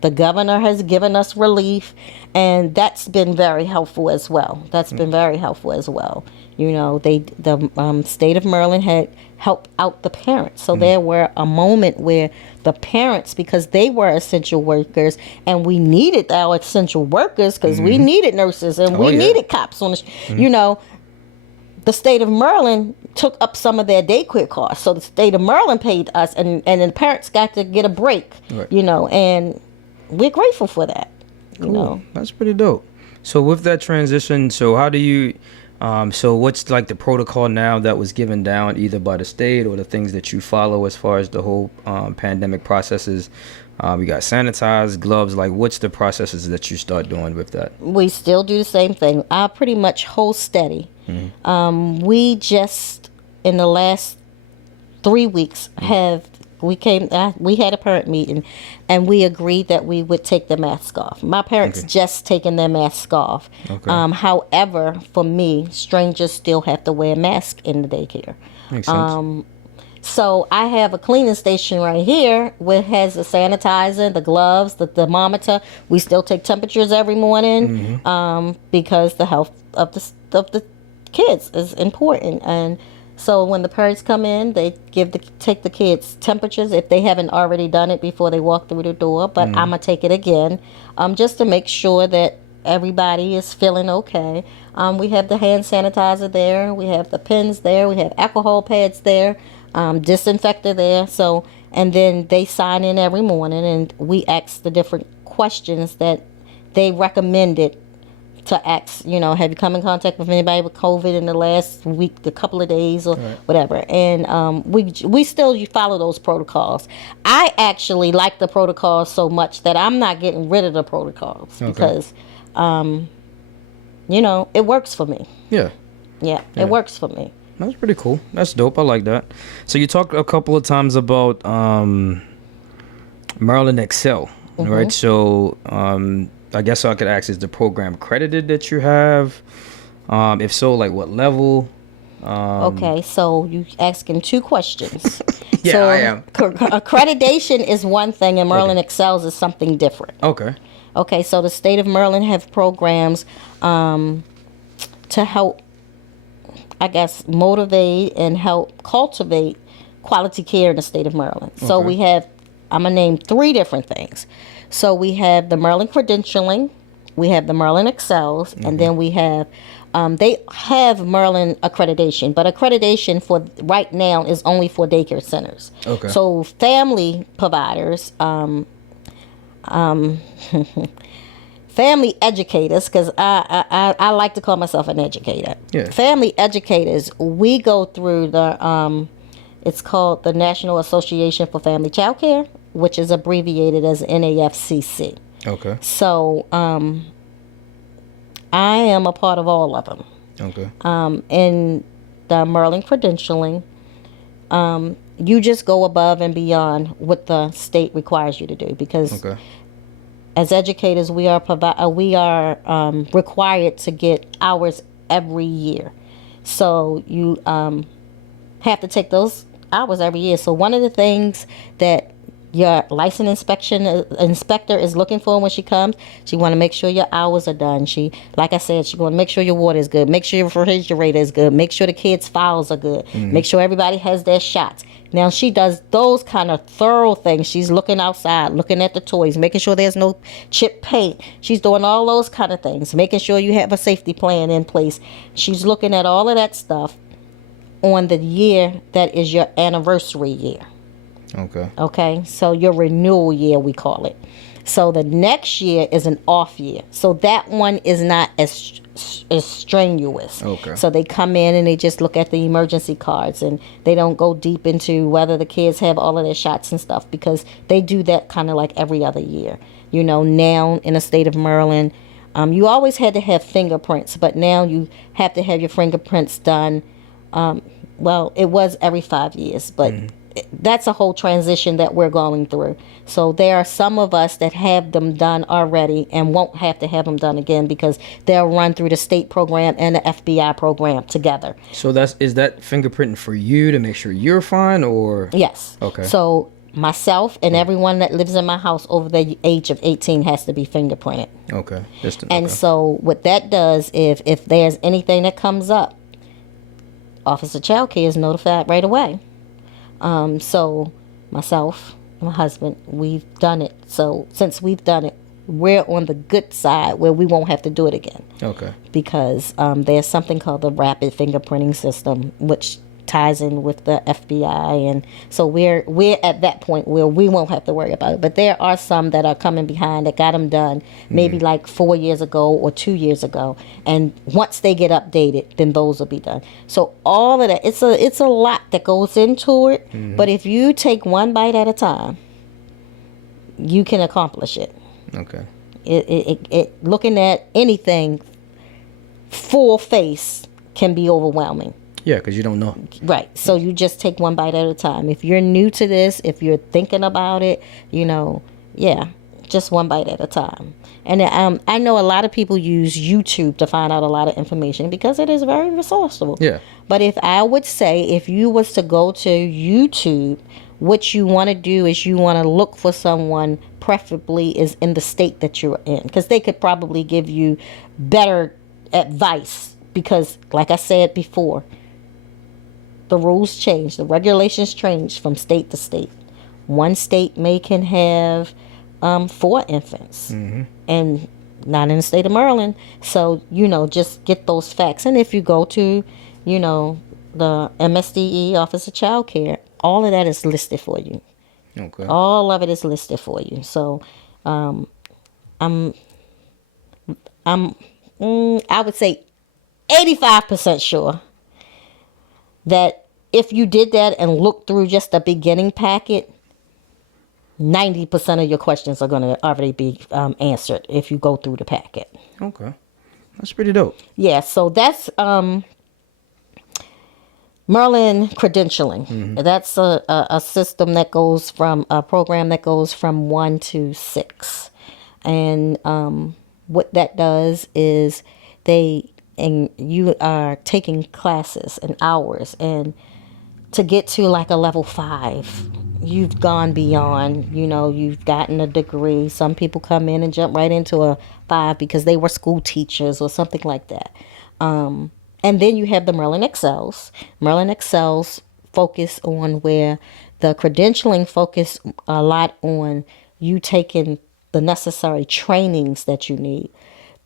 The governor has given us relief, and that's been very helpful as well. The state of Maryland had helped out the parents. So there were a moment where the parents, because they were essential workers, and we needed our essential workers because we needed nurses and we needed cops on the, the state of Maryland took up some of their daycare costs. So the state of Maryland paid us, and the parents got to get a break, Right. And we're grateful for that. Cool. That's pretty dope. So with that transition, so how do you, so what's like the protocol now that was given down either by the state or the things that you follow as far as the whole pandemic processes? We got sanitized, gloves, like what's the processes that you start doing with that? We still do the same thing. I pretty much hold steady. We just, in the last 3 weeks, we had a parent meeting, and we agreed that we would take the mask off. My parents just taken their mask off. Okay. However, for me, strangers still have to wear a mask in the daycare. Makes sense. So I have a cleaning station right here which has the sanitizer, the gloves, the thermometer. We still take temperatures every morning because the health of the kids is important. And so when the parents come in, they take the kids' temperatures if they haven't already done it before they walk through the door. But I'm gonna take it again, just to make sure that everybody is feeling okay. We have the hand sanitizer there. We have the pens there. We have alcohol pads there. Disinfector there. So, and then they sign in every morning, and we ask the different questions that they recommended to ask, have you come in contact with anybody with COVID in the last week, a couple of days, or whatever. And we still follow those protocols. I actually like the protocols so much that I'm not getting rid of the protocols because, it works for me. Yeah. Yeah, it works for me. That's pretty cool. That's dope. I like that. So you talked a couple of times about Maryland Excel, right? So I guess I could ask, is the program accredited that you have? If so, like what level? Okay, so you asking two questions. Yeah, so I am. Accreditation is one thing, and Maryland Excels is something different. Okay. Okay, so the state of Maryland have programs to help, I guess, motivate and help cultivate quality care in the state of Maryland. So we have, I'm going to name 3 different things. So we have the Maryland Credentialing, we have the Maryland Excels, and then we have, they have Maryland Accreditation, but accreditation for right now is only for daycare centers. Okay. So family providers, family educators, because I like to call myself an educator. Yeah. Family educators, we go through the, it's called the National Association for Family Child Care, which is abbreviated as NAFCC. Okay. So I am a part of all of them. Okay. In the Maryland Credentialing, you just go above and beyond what the state requires you to do, because as educators, we are required to get hours every year. So you have to take those hours every year. So one of the things that your license inspector is looking for when she comes, she want to make sure your hours are done. She, like I said, she want to make sure your water is good, make sure your refrigerator is good, make sure the kids' files are good, make sure everybody has their shots. Now she does those kind of thorough things. She's looking outside, looking at the toys, making sure there's no chip paint. She's doing all those kind of things, making sure you have a safety plan in place. She's looking at all of that stuff on the year that is your anniversary year. Okay, so your renewal year, we call it. So the next year is an off year. So that one is not as strenuous. Okay. So they come in and they just look at the emergency cards, and they don't go deep into whether the kids have all of their shots and stuff, because they do that kind of like every other year. Now in the state of Maryland, You always had to have fingerprints, but now you have to have your fingerprints done. Well, it was every 5 years, but that's a whole transition that we're going through. So there are some of us that have them done already and won't have to have them done again because they'll run through the state program and the FBI program together. So is that fingerprinting for you to make sure you're fine, or? Yes. Okay. So myself and everyone that lives in my house over the age of 18 has to be fingerprinted. Okay. And so what that does, if there's anything that comes up, Office of Child Care is notified right away. So myself, my husband, we've done it. So since we've done it, we're on the good side where we won't have to do it again. Okay. Because there's something called the rapid fingerprinting system, which ties in with the FBI, and so we're at that point where we won't have to worry about it. But there are some that are coming behind that got them done maybe like 4 years ago or 2 years ago, and once they get updated, then those will be done. So all of that, it's a lot that goes into it, but if you take one bite at a time, you can accomplish it. Okay. It looking at anything full face can be overwhelming. Yeah, because you don't know. Right. So you just take one bite at a time. If you're new to this, if you're thinking about it, just one bite at a time. And I know a lot of people use YouTube to find out a lot of information because it is very resourceful. Yeah. But if I would say, if you was to go to YouTube, what you want to do is you want to look for someone, preferably is in the state that you're in, because they could probably give you better advice. Because, like I said before, the rules change, the regulations change from state to state. One state can have 4 infants, and not in the state of Maryland. So, just get those facts. And if you go to, the MSDE, Office of Child Care, all of that is listed for you. Okay. All of it is listed for you. So, I would say 85% sure that if you did that and looked through just the beginning packet, 90% of your questions are going to already be answered if you go through the packet. Okay. That's pretty dope. Yeah, so that's Merlin credentialing. That's a system that goes from, a program that goes from 1 to 6. And what that does is you are taking classes and hours, and to get to like a level 5, you've gone beyond, you've gotten a degree. Some people come in and jump right into a 5 because they were school teachers or something like that. And then you have the Merlin Excels. Merlin Excels focus on where the credentialing focus a lot on you taking the necessary trainings that you need.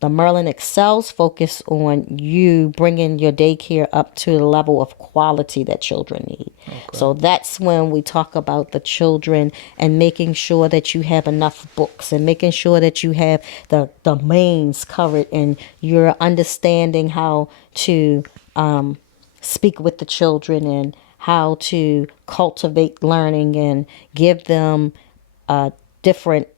The Merlin Excels focus on you bringing your daycare up to the level of quality that children need. Okay. So that's when we talk about the children and making sure that you have enough books and making sure that you have the domains covered and you're understanding how to speak with the children and how to cultivate learning and give them different,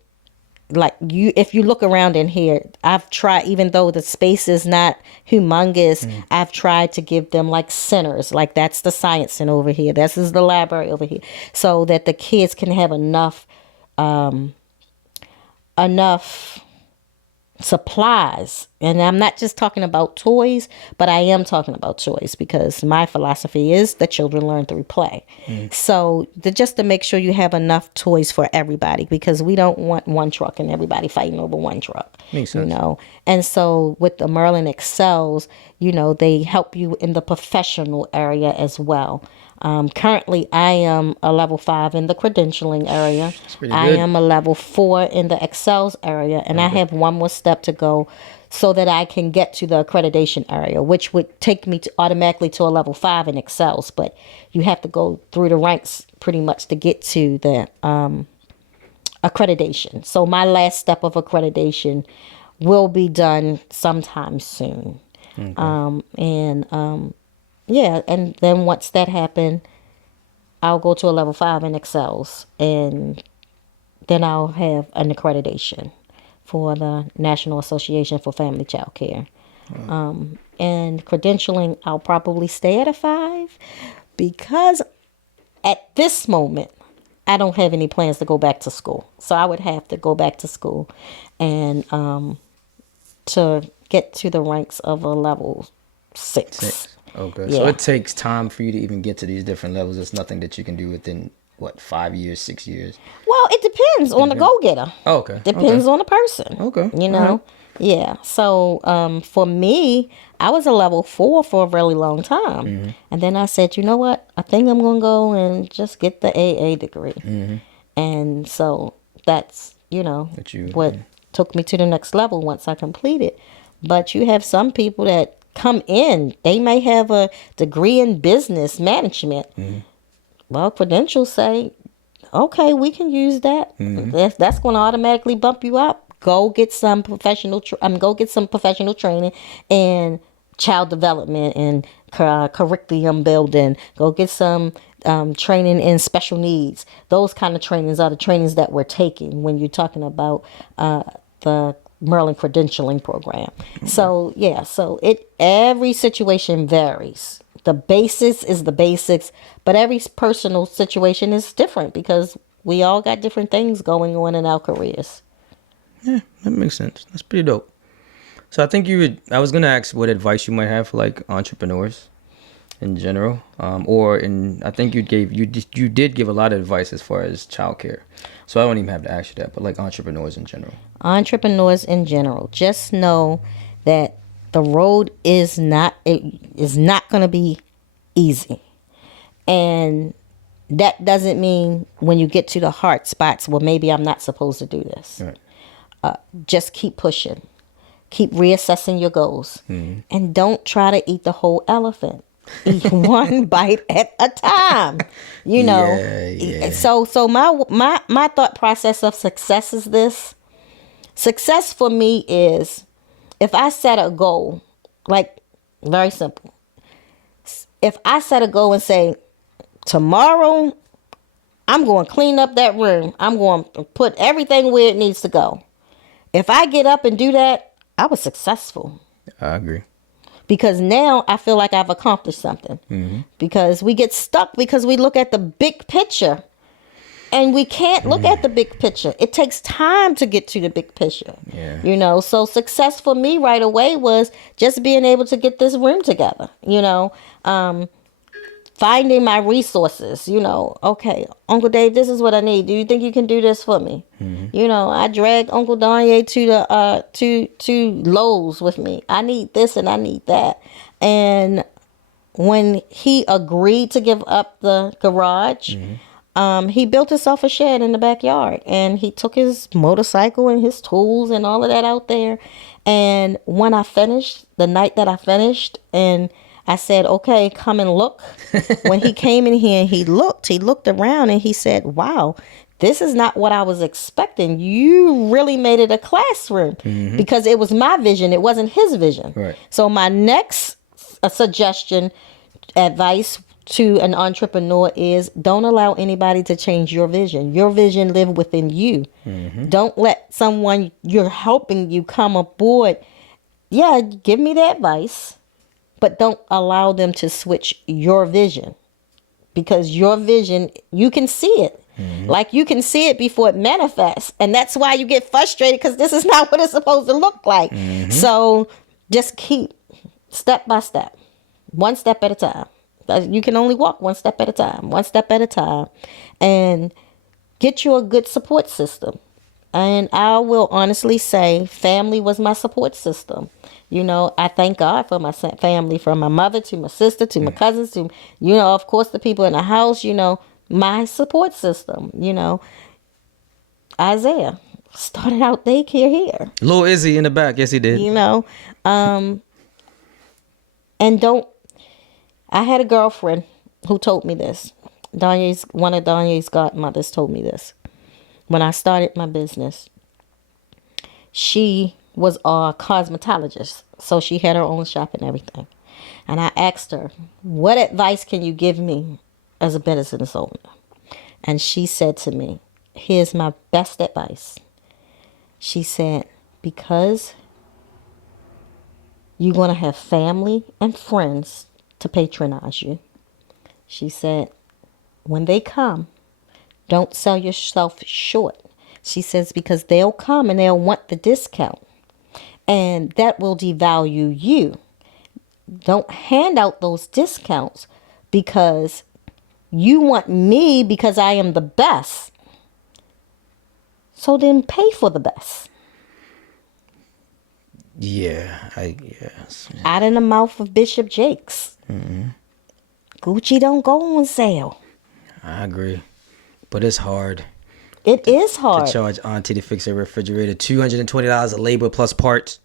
like if you look around in here, I've tried, even though the space is not humongous, I've tried to give them like centers, like that's the science center over here, this is the library over here, so that the kids can have enough supplies. And I'm not just talking about toys, but I am talking about toys because my philosophy is that children learn through play. So just to make sure you have enough toys for everybody, because we don't want one truck and everybody fighting over one truck. Makes sense. And so with the Merlin Excels, they help you in the professional area as well. Currently, I am a level 5 in the credentialing area. I am a level 4 in the Excels area, and I have one more step to go so that I can get to the accreditation area, which would take me automatically to a level 5 in Excels. But you have to go through the ranks pretty much to get to the accreditation. So my last step of accreditation will be done sometime soon. Yeah, and then once that happens, I'll go to a level 5 in Excels, and then I'll have an accreditation. for the National Association for Family Child Care. And credentialing, I'll probably stay at a 5 because at this moment, I don't have any plans to go back to school. So I would have to go back to school and to get to the ranks of a level 6. Okay. Yeah. So it takes time for you to even get to these different levels. It's nothing that you can do within, 5 years, 6 years? Well, it depends on the go-getter. Oh, okay. Depends on the person. Okay. You know? All right. Yeah. So for me, I was a level 4 for a really long time. Mm-hmm. And then I said, you know what? I think I'm going to go and just get the AA degree. Mm-hmm. And so that's, what took me to the next level once I completed. But you have some people that come in, they may have a degree in business management. Mm-hmm. Well, credentials say, okay, we can use that. Mm-hmm. That's going to automatically bump you up. Go get some professional training in child development and curriculum building. Go get some training in special needs. Those kind of trainings are the trainings that we're taking when you're talking about the Maryland credentialing program. Mm-hmm. So every situation varies. The basics is the basics, but every personal situation is different because we all got different things going on in our careers. Yeah, that makes sense. That's pretty dope. So I think I was going to ask what advice you might have for like entrepreneurs in general. I think you did give a lot of advice as far as childcare. So I don't even have to ask you that, but like entrepreneurs in general. Entrepreneurs in general, just know that the road is not going to be easy. And that doesn't mean when you get to the hard spots, well, maybe I'm not supposed to do this. Right. Just keep pushing. Keep reassessing your goals. Mm-hmm. And don't try to eat the whole elephant. Eat one bite at a time. Yeah. So my thought process of success is this. Success for me is if I set a goal, like very simple. If I set a goal and say, tomorrow I'm going to clean up that room. I'm going to put everything where it needs to go. If I get up and do that, I was successful. I agree. Because now I feel like I've accomplished something. Mm-hmm. Because we get stuck because we look at the big picture. And we can't look at the big picture. It takes time to get to the big picture. Yeah. So success for me right away was just being able to get this room together. Finding my resources, okay, Uncle Dave, this is what I need. Do you think you can do this for me? Mm-hmm. I dragged Uncle Tanya to the to Lowe's with me. I need this and I need that. And when he agreed to give up the garage, he built himself a shed in the backyard, and he took his motorcycle and his tools and all of that out there. And when I finished, the night that I finished, and I said, okay, come and look. When he came in here and he looked around and he said, wow, this is not what I was expecting. You really made it a classroom because it was my vision. It wasn't his vision. Right. So my next advice to an entrepreneur is don't allow anybody to change your vision. Your vision live within you. Mm-hmm. Don't let someone you're helping you come aboard. Yeah, give me the advice. But don't allow them to switch your vision, because your vision, you can see it. Mm-hmm. Like you can see it before it manifests. And that's why you get frustrated, because this is not what it's supposed to look like. Mm-hmm. So just keep step by step, one step at a time. You can only walk one step at a time, and get you a good support system. And I will honestly say family was my support system. I thank God for my family, from my mother to my sister to my cousins to, of course, the people in the house, my support system. Isaiah started out daycare here. Little Izzy in the back. Yes, he did. And I had a girlfriend who told me this. One of Danya's godmothers told me this. When I started my business, she was a cosmetologist, so she had her own shop and everything. And I asked her, what advice can you give me as a business owner? And she said to me, here's my best advice. She said, because you're going to have family and friends to patronize you. She said, when they come, don't sell yourself short. She says, because they'll come and they'll want the discount. And that will devalue you. Don't hand out those discounts because you want me because I am the best. So then pay for the best. Yeah, yes. Out of the mouth of Bishop Jakes. Gucci don't go on sale. I agree. But it's hard. It is hard. To charge auntie to fix a refrigerator. $220 of labor plus parts.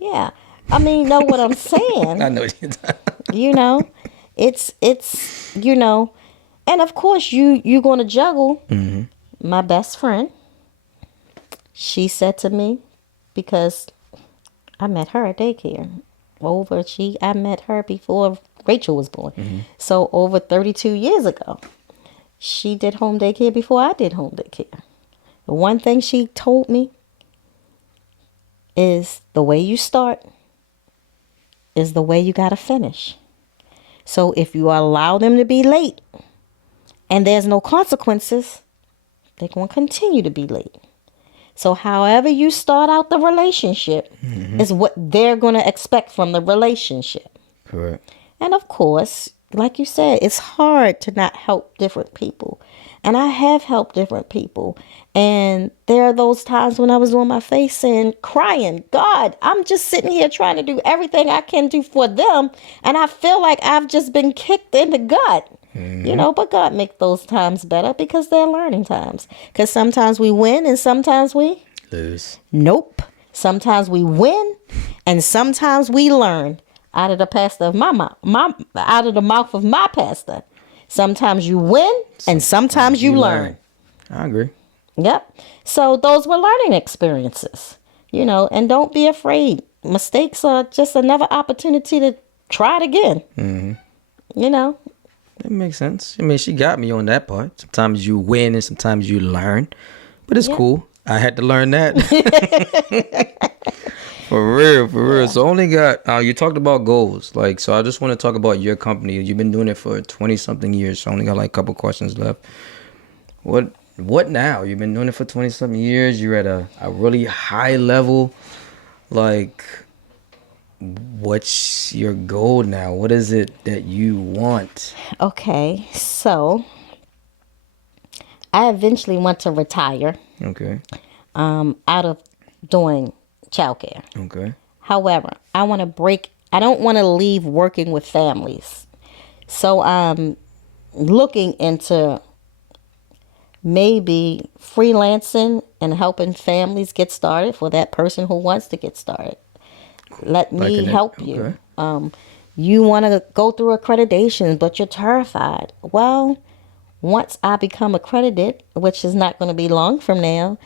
Yeah. I mean, know what I'm saying? I know what you're talking about. You know, it's you know, and of course you're going to juggle. My best friend, she said to me, because I met her at daycare. I met her before Rachel was born. So over 32 years ago, she did home daycare before I did home daycare. The one thing she told me is the way you start is the way you got to finish. So if you allow them to be late and there's no consequences, they're going to continue to be late. So however you start out the relationship is what they're going to expect from the relationship. Correct. And of course, like you said, it's hard to not help different people. And I have helped different people. And there are those times when I was on my face and crying, God, I'm just sitting here trying to do everything I can do for them. And I feel like I've just been kicked in the gut. You know, but God make those times better because they're learning times. Because sometimes we win and sometimes we lose. Nope. Sometimes we win and sometimes we learn out of the pastor of out of the mouth of my pastor. Sometimes you win and sometimes you learn. I agree. Yep. So those were learning experiences, you know, and don't be afraid. Mistakes are just another opportunity to try it again. You know. That makes sense. I mean, she got me on that part. Sometimes you win and sometimes you learn. But it's cool. I had to learn that. For real. Yeah. So only got, you talked about goals. Like, so I just want to talk about your company. You've been doing it for 20 something years. So I only got like a couple questions left. What now? You've been doing it for 20 something years. You're at a really high level. Like, what's your goal now? What is it that you want? Okay. So I eventually want to retire. Okay. Out of doing childcare. Okay. However, I don't want to leave working with families. So I'm looking into maybe freelancing and helping families get started for that person who wants to get started. Let me help you. You want to go through accreditation, but you're terrified. Well, once I become accredited, which is not going to be long from now,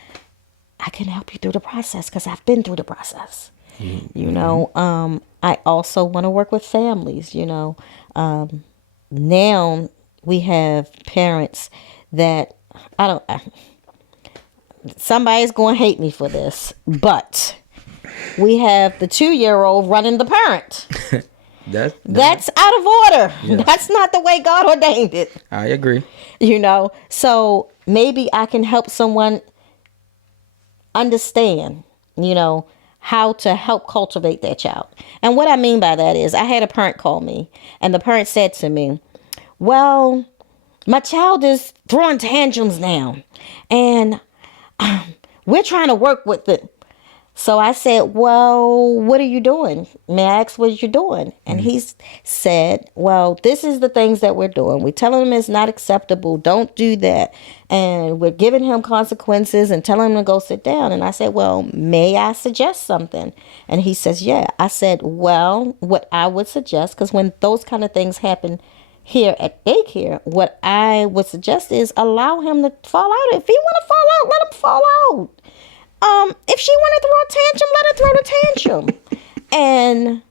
I can help you through the process because I've been through the process. You know, I also want to work with families, you know. Now we have parents that, somebody's going to hate me for this, but we have the 2-year-old running the parent. That's out of order. Yes. That's not the way God ordained it. I agree. You know, so maybe I can help someone understand, you know, how to help cultivate their child. And what I mean by that is I had a parent call me and the parent said to me, well, my child is throwing tantrums now and we're trying to work with it. So I said, well, what are you doing? May I ask what you're doing? And he said, well, this is the things that we're doing. We're telling him it's not acceptable. Don't do that. And we're giving him consequences and telling him to go sit down. And I said, well, may I suggest something? And he says, yeah. I said, well, what I would suggest, because when those kind of things happen here at daycare, what I would suggest is allow him to fall out. If he want to fall out, let him fall out. If she want to throw a tantrum, let her throw the tantrum. And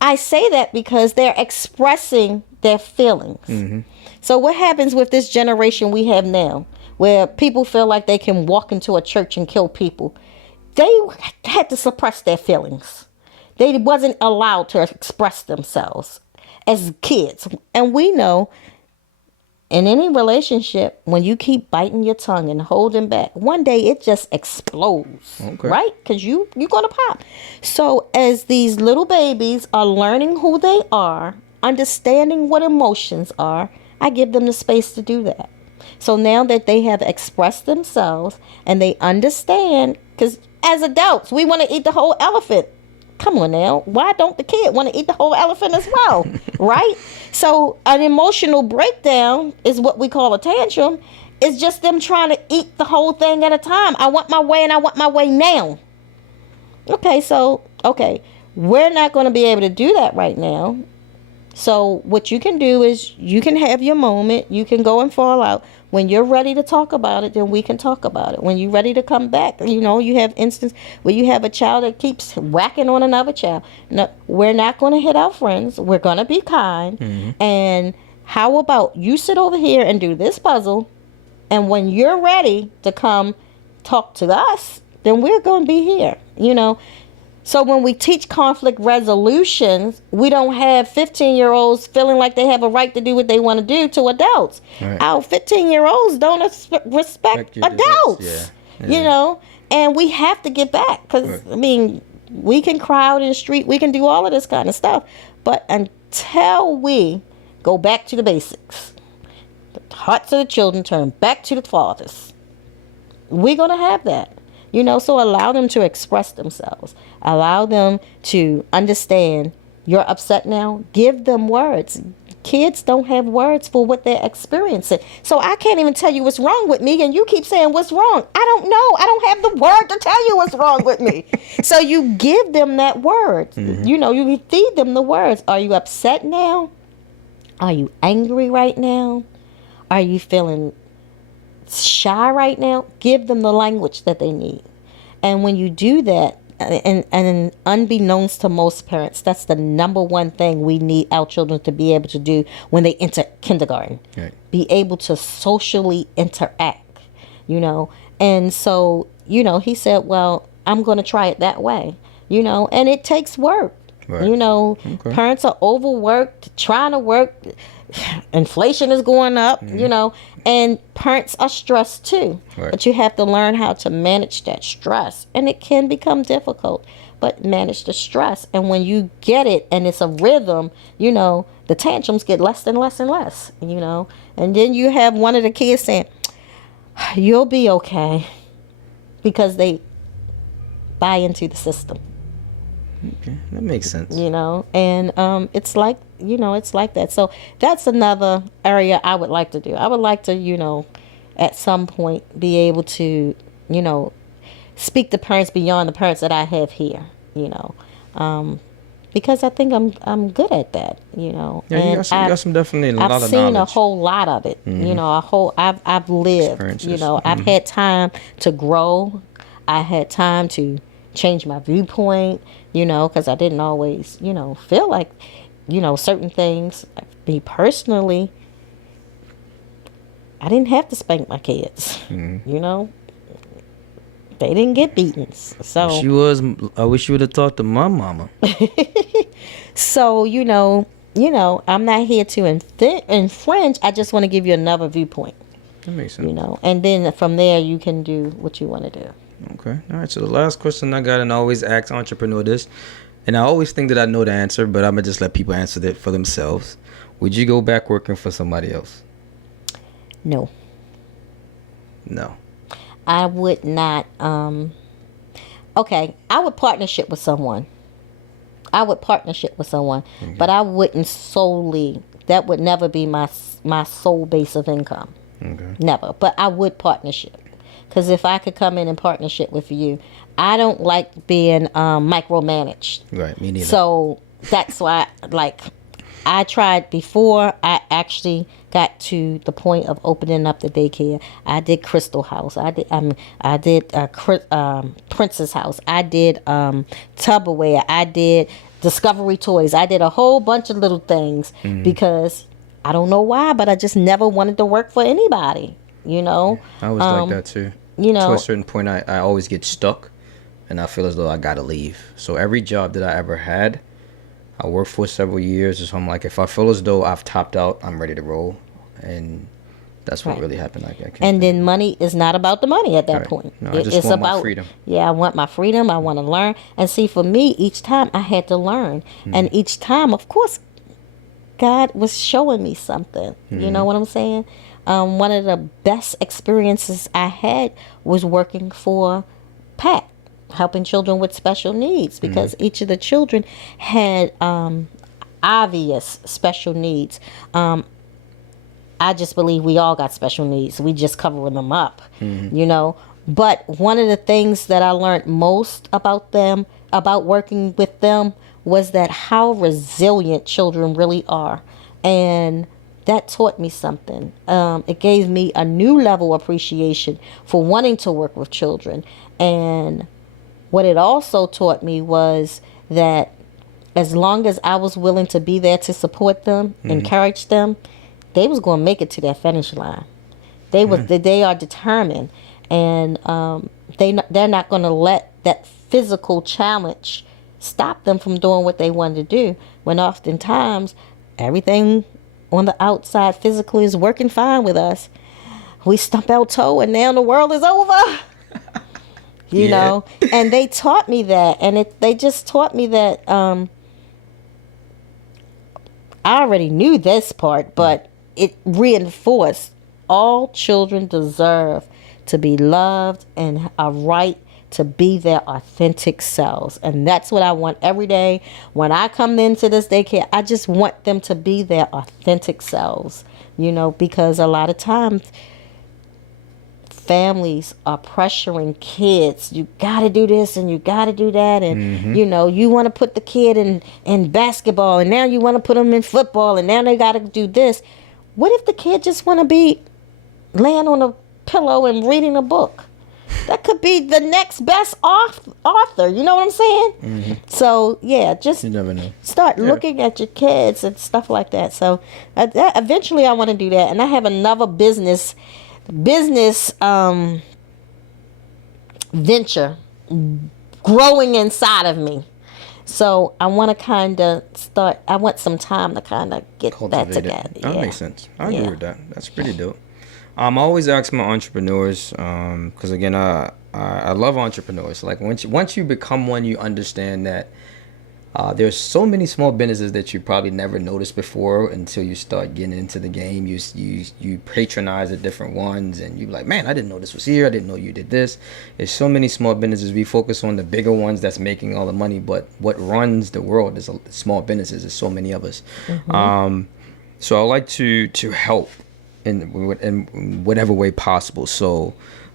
I say that because they're expressing their feelings. So what happens with this generation we have now, where people feel like they can walk into a church and kill people? they had to suppress their feelings. They wasn't allowed to express themselves as kids. And we know in any relationship, when you keep biting your tongue and holding back, one day it just explodes, right? Because you're going to pop. So as these little babies are learning who they are, understanding what emotions are, I give them the space to do that. So now that they have expressed themselves and they understand, because as adults, we want to eat the whole elephant. Come on now. Why don't the kid want to eat the whole elephant as well? Right? So an emotional breakdown is what we call a tantrum. It's just them trying to eat the whole thing at a time. I want my way and I want my way now. Okay, we're not going to be able to do that right now. So what you can do is you can have your moment. You can go and fall out. When you're ready to talk about it, then we can talk about it. When you're ready to come back, you have instances where you have a child that keeps whacking on another child. No, we're not going to hit our friends. We're going to be kind. Mm-hmm. And how about you sit over here and do this puzzle, and when you're ready to come talk to us, then we're going to be here, So when we teach conflict resolutions, we don't have 15-year-olds feeling like they have a right to do what they want to do to adults. Right. Our 15-year-olds don't respect adults, and we have to get back because, we can cry out in the street, we can do all of this kind of stuff, but until we go back to the basics, the hearts of the children turn back to the fathers, we're going to have that. So allow them to express themselves. Allow them to understand you're upset now. Give them words. Kids don't have words for what they're experiencing. So I can't even tell you what's wrong with me, and you keep saying what's wrong. I don't know. I don't have the word to tell you what's wrong with me. So you give them that word. Mm-hmm. You feed them the words. Are you upset now? Are you angry right now? Are you feeling shy right now? Give them the language that they need. And when you do that, and unbeknownst to most parents, that's the number one thing we need our children to be able to do when they enter kindergarten. Right. Be able to socially interact, And so, he said, well, I'm going to try it that way, and it takes work. Right. Parents are overworked, trying to work. Inflation is going up, and parents are stressed too. Right. But you have to learn how to manage that stress. And it can become difficult, but manage the stress. And when you get it and it's a rhythm, the tantrums get less and less and less, And then you have one of the kids saying, you'll be okay, because they buy into the system. Okay, that makes sense. And it's like, it's like that. So that's another area I would like to do. I would like to, at some point be able to, speak to parents beyond the parents that I have here, because I think I'm good at that, Yeah, and you got some definitely a lot of knowledge. I've seen a whole lot of it, mm-hmm. I've lived, mm-hmm. I've had time to grow. I had time to change my viewpoint, because I didn't always, feel like, certain things. Me personally, I didn't have to spank my kids, mm-hmm. They didn't get beatings. So I wish you would have talked to my mama. So, I'm not here to infringe. I just want to give you another viewpoint. That makes sense. And then from there you can do what you want to do. Okay. All right. So the last question I got, and I always ask entrepreneur this, and I always think that I know the answer, but I'm going to just let people answer it for themselves. Would you go back working for somebody else? No. No. I would not. Okay. I would partnership with someone. Mm-hmm. But I wouldn't solely. That would never be my sole base of income. Okay. Never. But I would partnership. Because if I could come in partnership with you, I don't like being micromanaged. Right, me neither. So that's why, I tried before I actually got to the point of opening up the daycare. I did Crystal House. I did Princess House. I did Tupperware. I did Discovery Toys. I did a whole bunch of little things because I don't know why, but I just never wanted to work for anybody. I was like that too. To a certain point, I always get stuck, and I feel as though I gotta leave. So every job that I ever had, I worked for several years. So I'm like, if I feel as though I've topped out, I'm ready to roll. And that's what Right. really happened. I can't And then money is not about the money at that Right. point. No, I just It's want my about freedom. Yeah, I want my freedom. I want to learn. And see, for me, each time I had to learn, and each time, of course, God was showing me something. You know what I'm saying? One of the best experiences I had was working for Pat, helping children with special needs, because each of the children had obvious special needs. I just believe we all got special needs. We just covering them up, you know. But one of the things that I learned most about them, about working with them, was that how resilient children really are. And that taught me something. It gave me a new level of appreciation for wanting to work with children. And what it also taught me was that as long as I was willing to be there to support them, encourage them, they was going to make it to that finish line. They are determined, and they're not going to let that physical challenge stop them from doing what they wanted to do. When oftentimes everything on the outside physically is working fine with us, we stump our toe and now the world is over. You know, and they taught me that, and they just taught me that. I already knew this part, but it reinforced all children deserve to be loved and a right to be their authentic selves. And that's what I want every day. When I come into this daycare, I just want them to be their authentic selves, you know, because a lot of times families are pressuring kids. You got to do this and you got to do that. And, you know, you want to put the kid in basketball, and now you want to put them in football, and now they got to do this. What if the kid just want to be laying on a pillow and reading a book? That could be the next best author. You know what I'm saying? So, yeah, just You never know. start looking at your kids and stuff like that. So, eventually I want to do that. And I have another business venture growing inside of me. So I want to kind of start. I want some time to kind of get that together. That makes sense. I agree with that. That's pretty dope. I always ask my entrepreneurs, because again, I love entrepreneurs. Like once you become one, you understand that there's so many small businesses that you probably never noticed before until you start getting into the game. You patronize the different ones, and you're like, man, I didn't know this was here. I didn't know you did this. There's so many small businesses. We focus on the bigger ones that's making all the money, but what runs the world is small businesses. There's so many of us. So I like to help in whatever way possible. So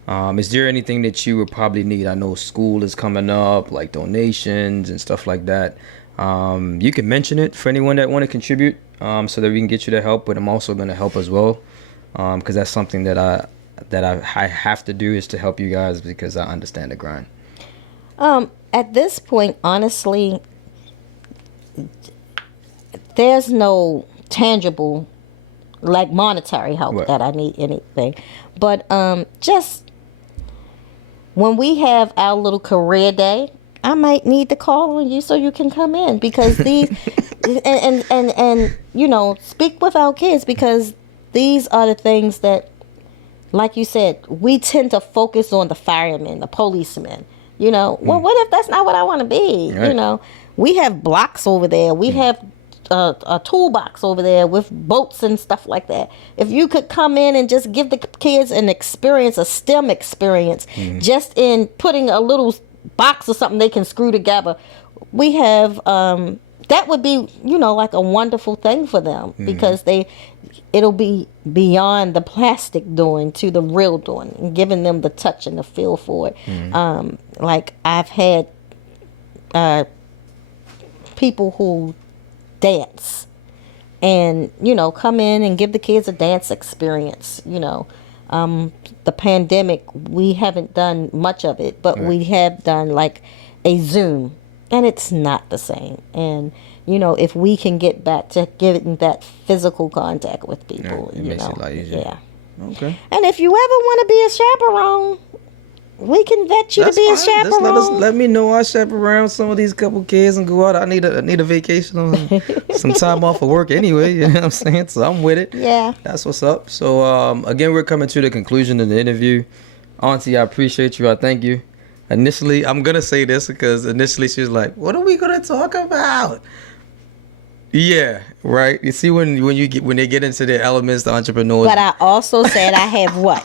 is there anything that you would probably need? I know school is coming up, like donations and stuff like that. You can mention it for anyone that want to contribute, so that we can get you the help. But I'm also going to help as well, because that's something that I have to do, is to help you guys, because I understand the grind. At this point, honestly, there's no tangible, like monetary help that I need anything. But just when we have our little career day, I might need to call on you so you can come in, because these and you know, speak with our kids, because these are the things that, like you said, we tend to focus on the firemen, the policemen. You know, well, what if that's not what I want to be? Right. You know, we have blocks over there. We have a toolbox over there with boats and stuff like that. If you could come in and just give the kids an experience, a STEM experience, just in putting a little box or something they can screw together, we have that would be, you know, like a wonderful thing for them, because it'll be beyond the plastic doing to the real doing, and giving them the touch and the feel for it. Like I've had people who dance and, you know, come in and give the kids a dance experience. You know, the pandemic, we haven't done much of it, but we have done like a Zoom, and it's not the same. And, you know, if we can get back to getting that physical contact with people, it makes it a lot easier. Yeah. Okay. And if you ever want to be a chaperone, We can vet you That's to be a fine. Just chaperone. let me know. I'll chaperone some of these couple kids and go out. I need a vacation on some time off of work anyway. You know what I'm saying? So I'm with it. Yeah. That's what's up. So again, we're coming to the conclusion of the interview. Auntie, I appreciate you. I thank you. Initially, I'm gonna say this because initially she was like, "What are we gonna talk about?" Yeah, right. You see when they get into their elements, the entrepreneurs. But I also said I have what?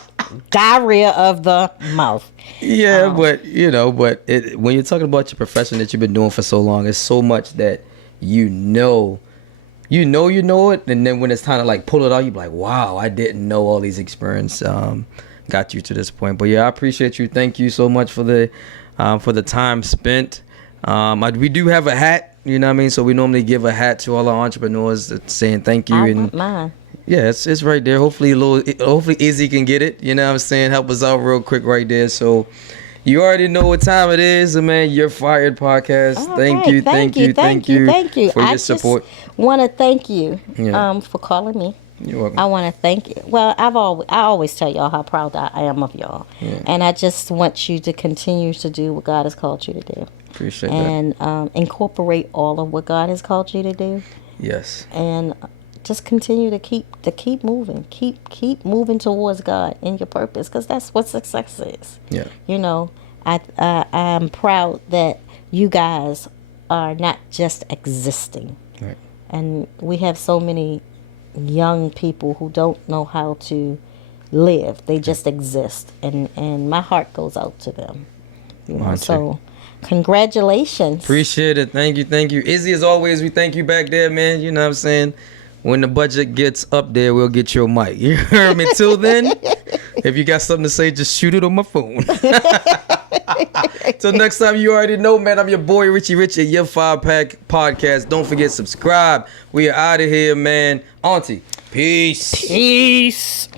Diarrhea of the mouth. Yeah, but when you're talking about your profession that you've been doing for so long, it's so much that you know it, and then when it's time to like pull it out, you be like, wow, I didn't know all these experience got you to this point. But yeah, I appreciate you. Thank you so much for the time spent. We do have a hat, you know what I mean? So we normally give a hat to all our entrepreneurs that's saying thank you. I and want mine. yeah, it's right there. Hopefully Izzy can get it. You know what I'm saying? Help us out real quick right there. So you already know what time it is, man. You're Fired podcast. All Thank right. you for your support. Want to thank you Yeah. for calling me. You're welcome. I want to thank you. Well, I always tell y'all how proud I am of y'all. Yeah. And I just want you to continue to do what God has called you to do. Appreciate that. And incorporate all of what God has called you to do. Yes. And just continue to keep moving. Keep moving towards God and your purpose, because that's what success is. Yeah. You know, I'm proud that you guys are not just existing. Right. And we have so many young people who don't know how to live. They just exist. And my heart goes out to them. You know, so congratulations. Appreciate it. Thank you. Izzy, as always, we thank you back there, man. You know what I'm saying? When the budget gets up there, we'll get your mic. You heard me? Till then, if you got something to say, just shoot it on my phone. Till next time, you already know, man. I'm your boy, Richie Rich, at Your 5-Pack Podcast. Don't forget, subscribe. We are out of here, man. Auntie, peace. Peace.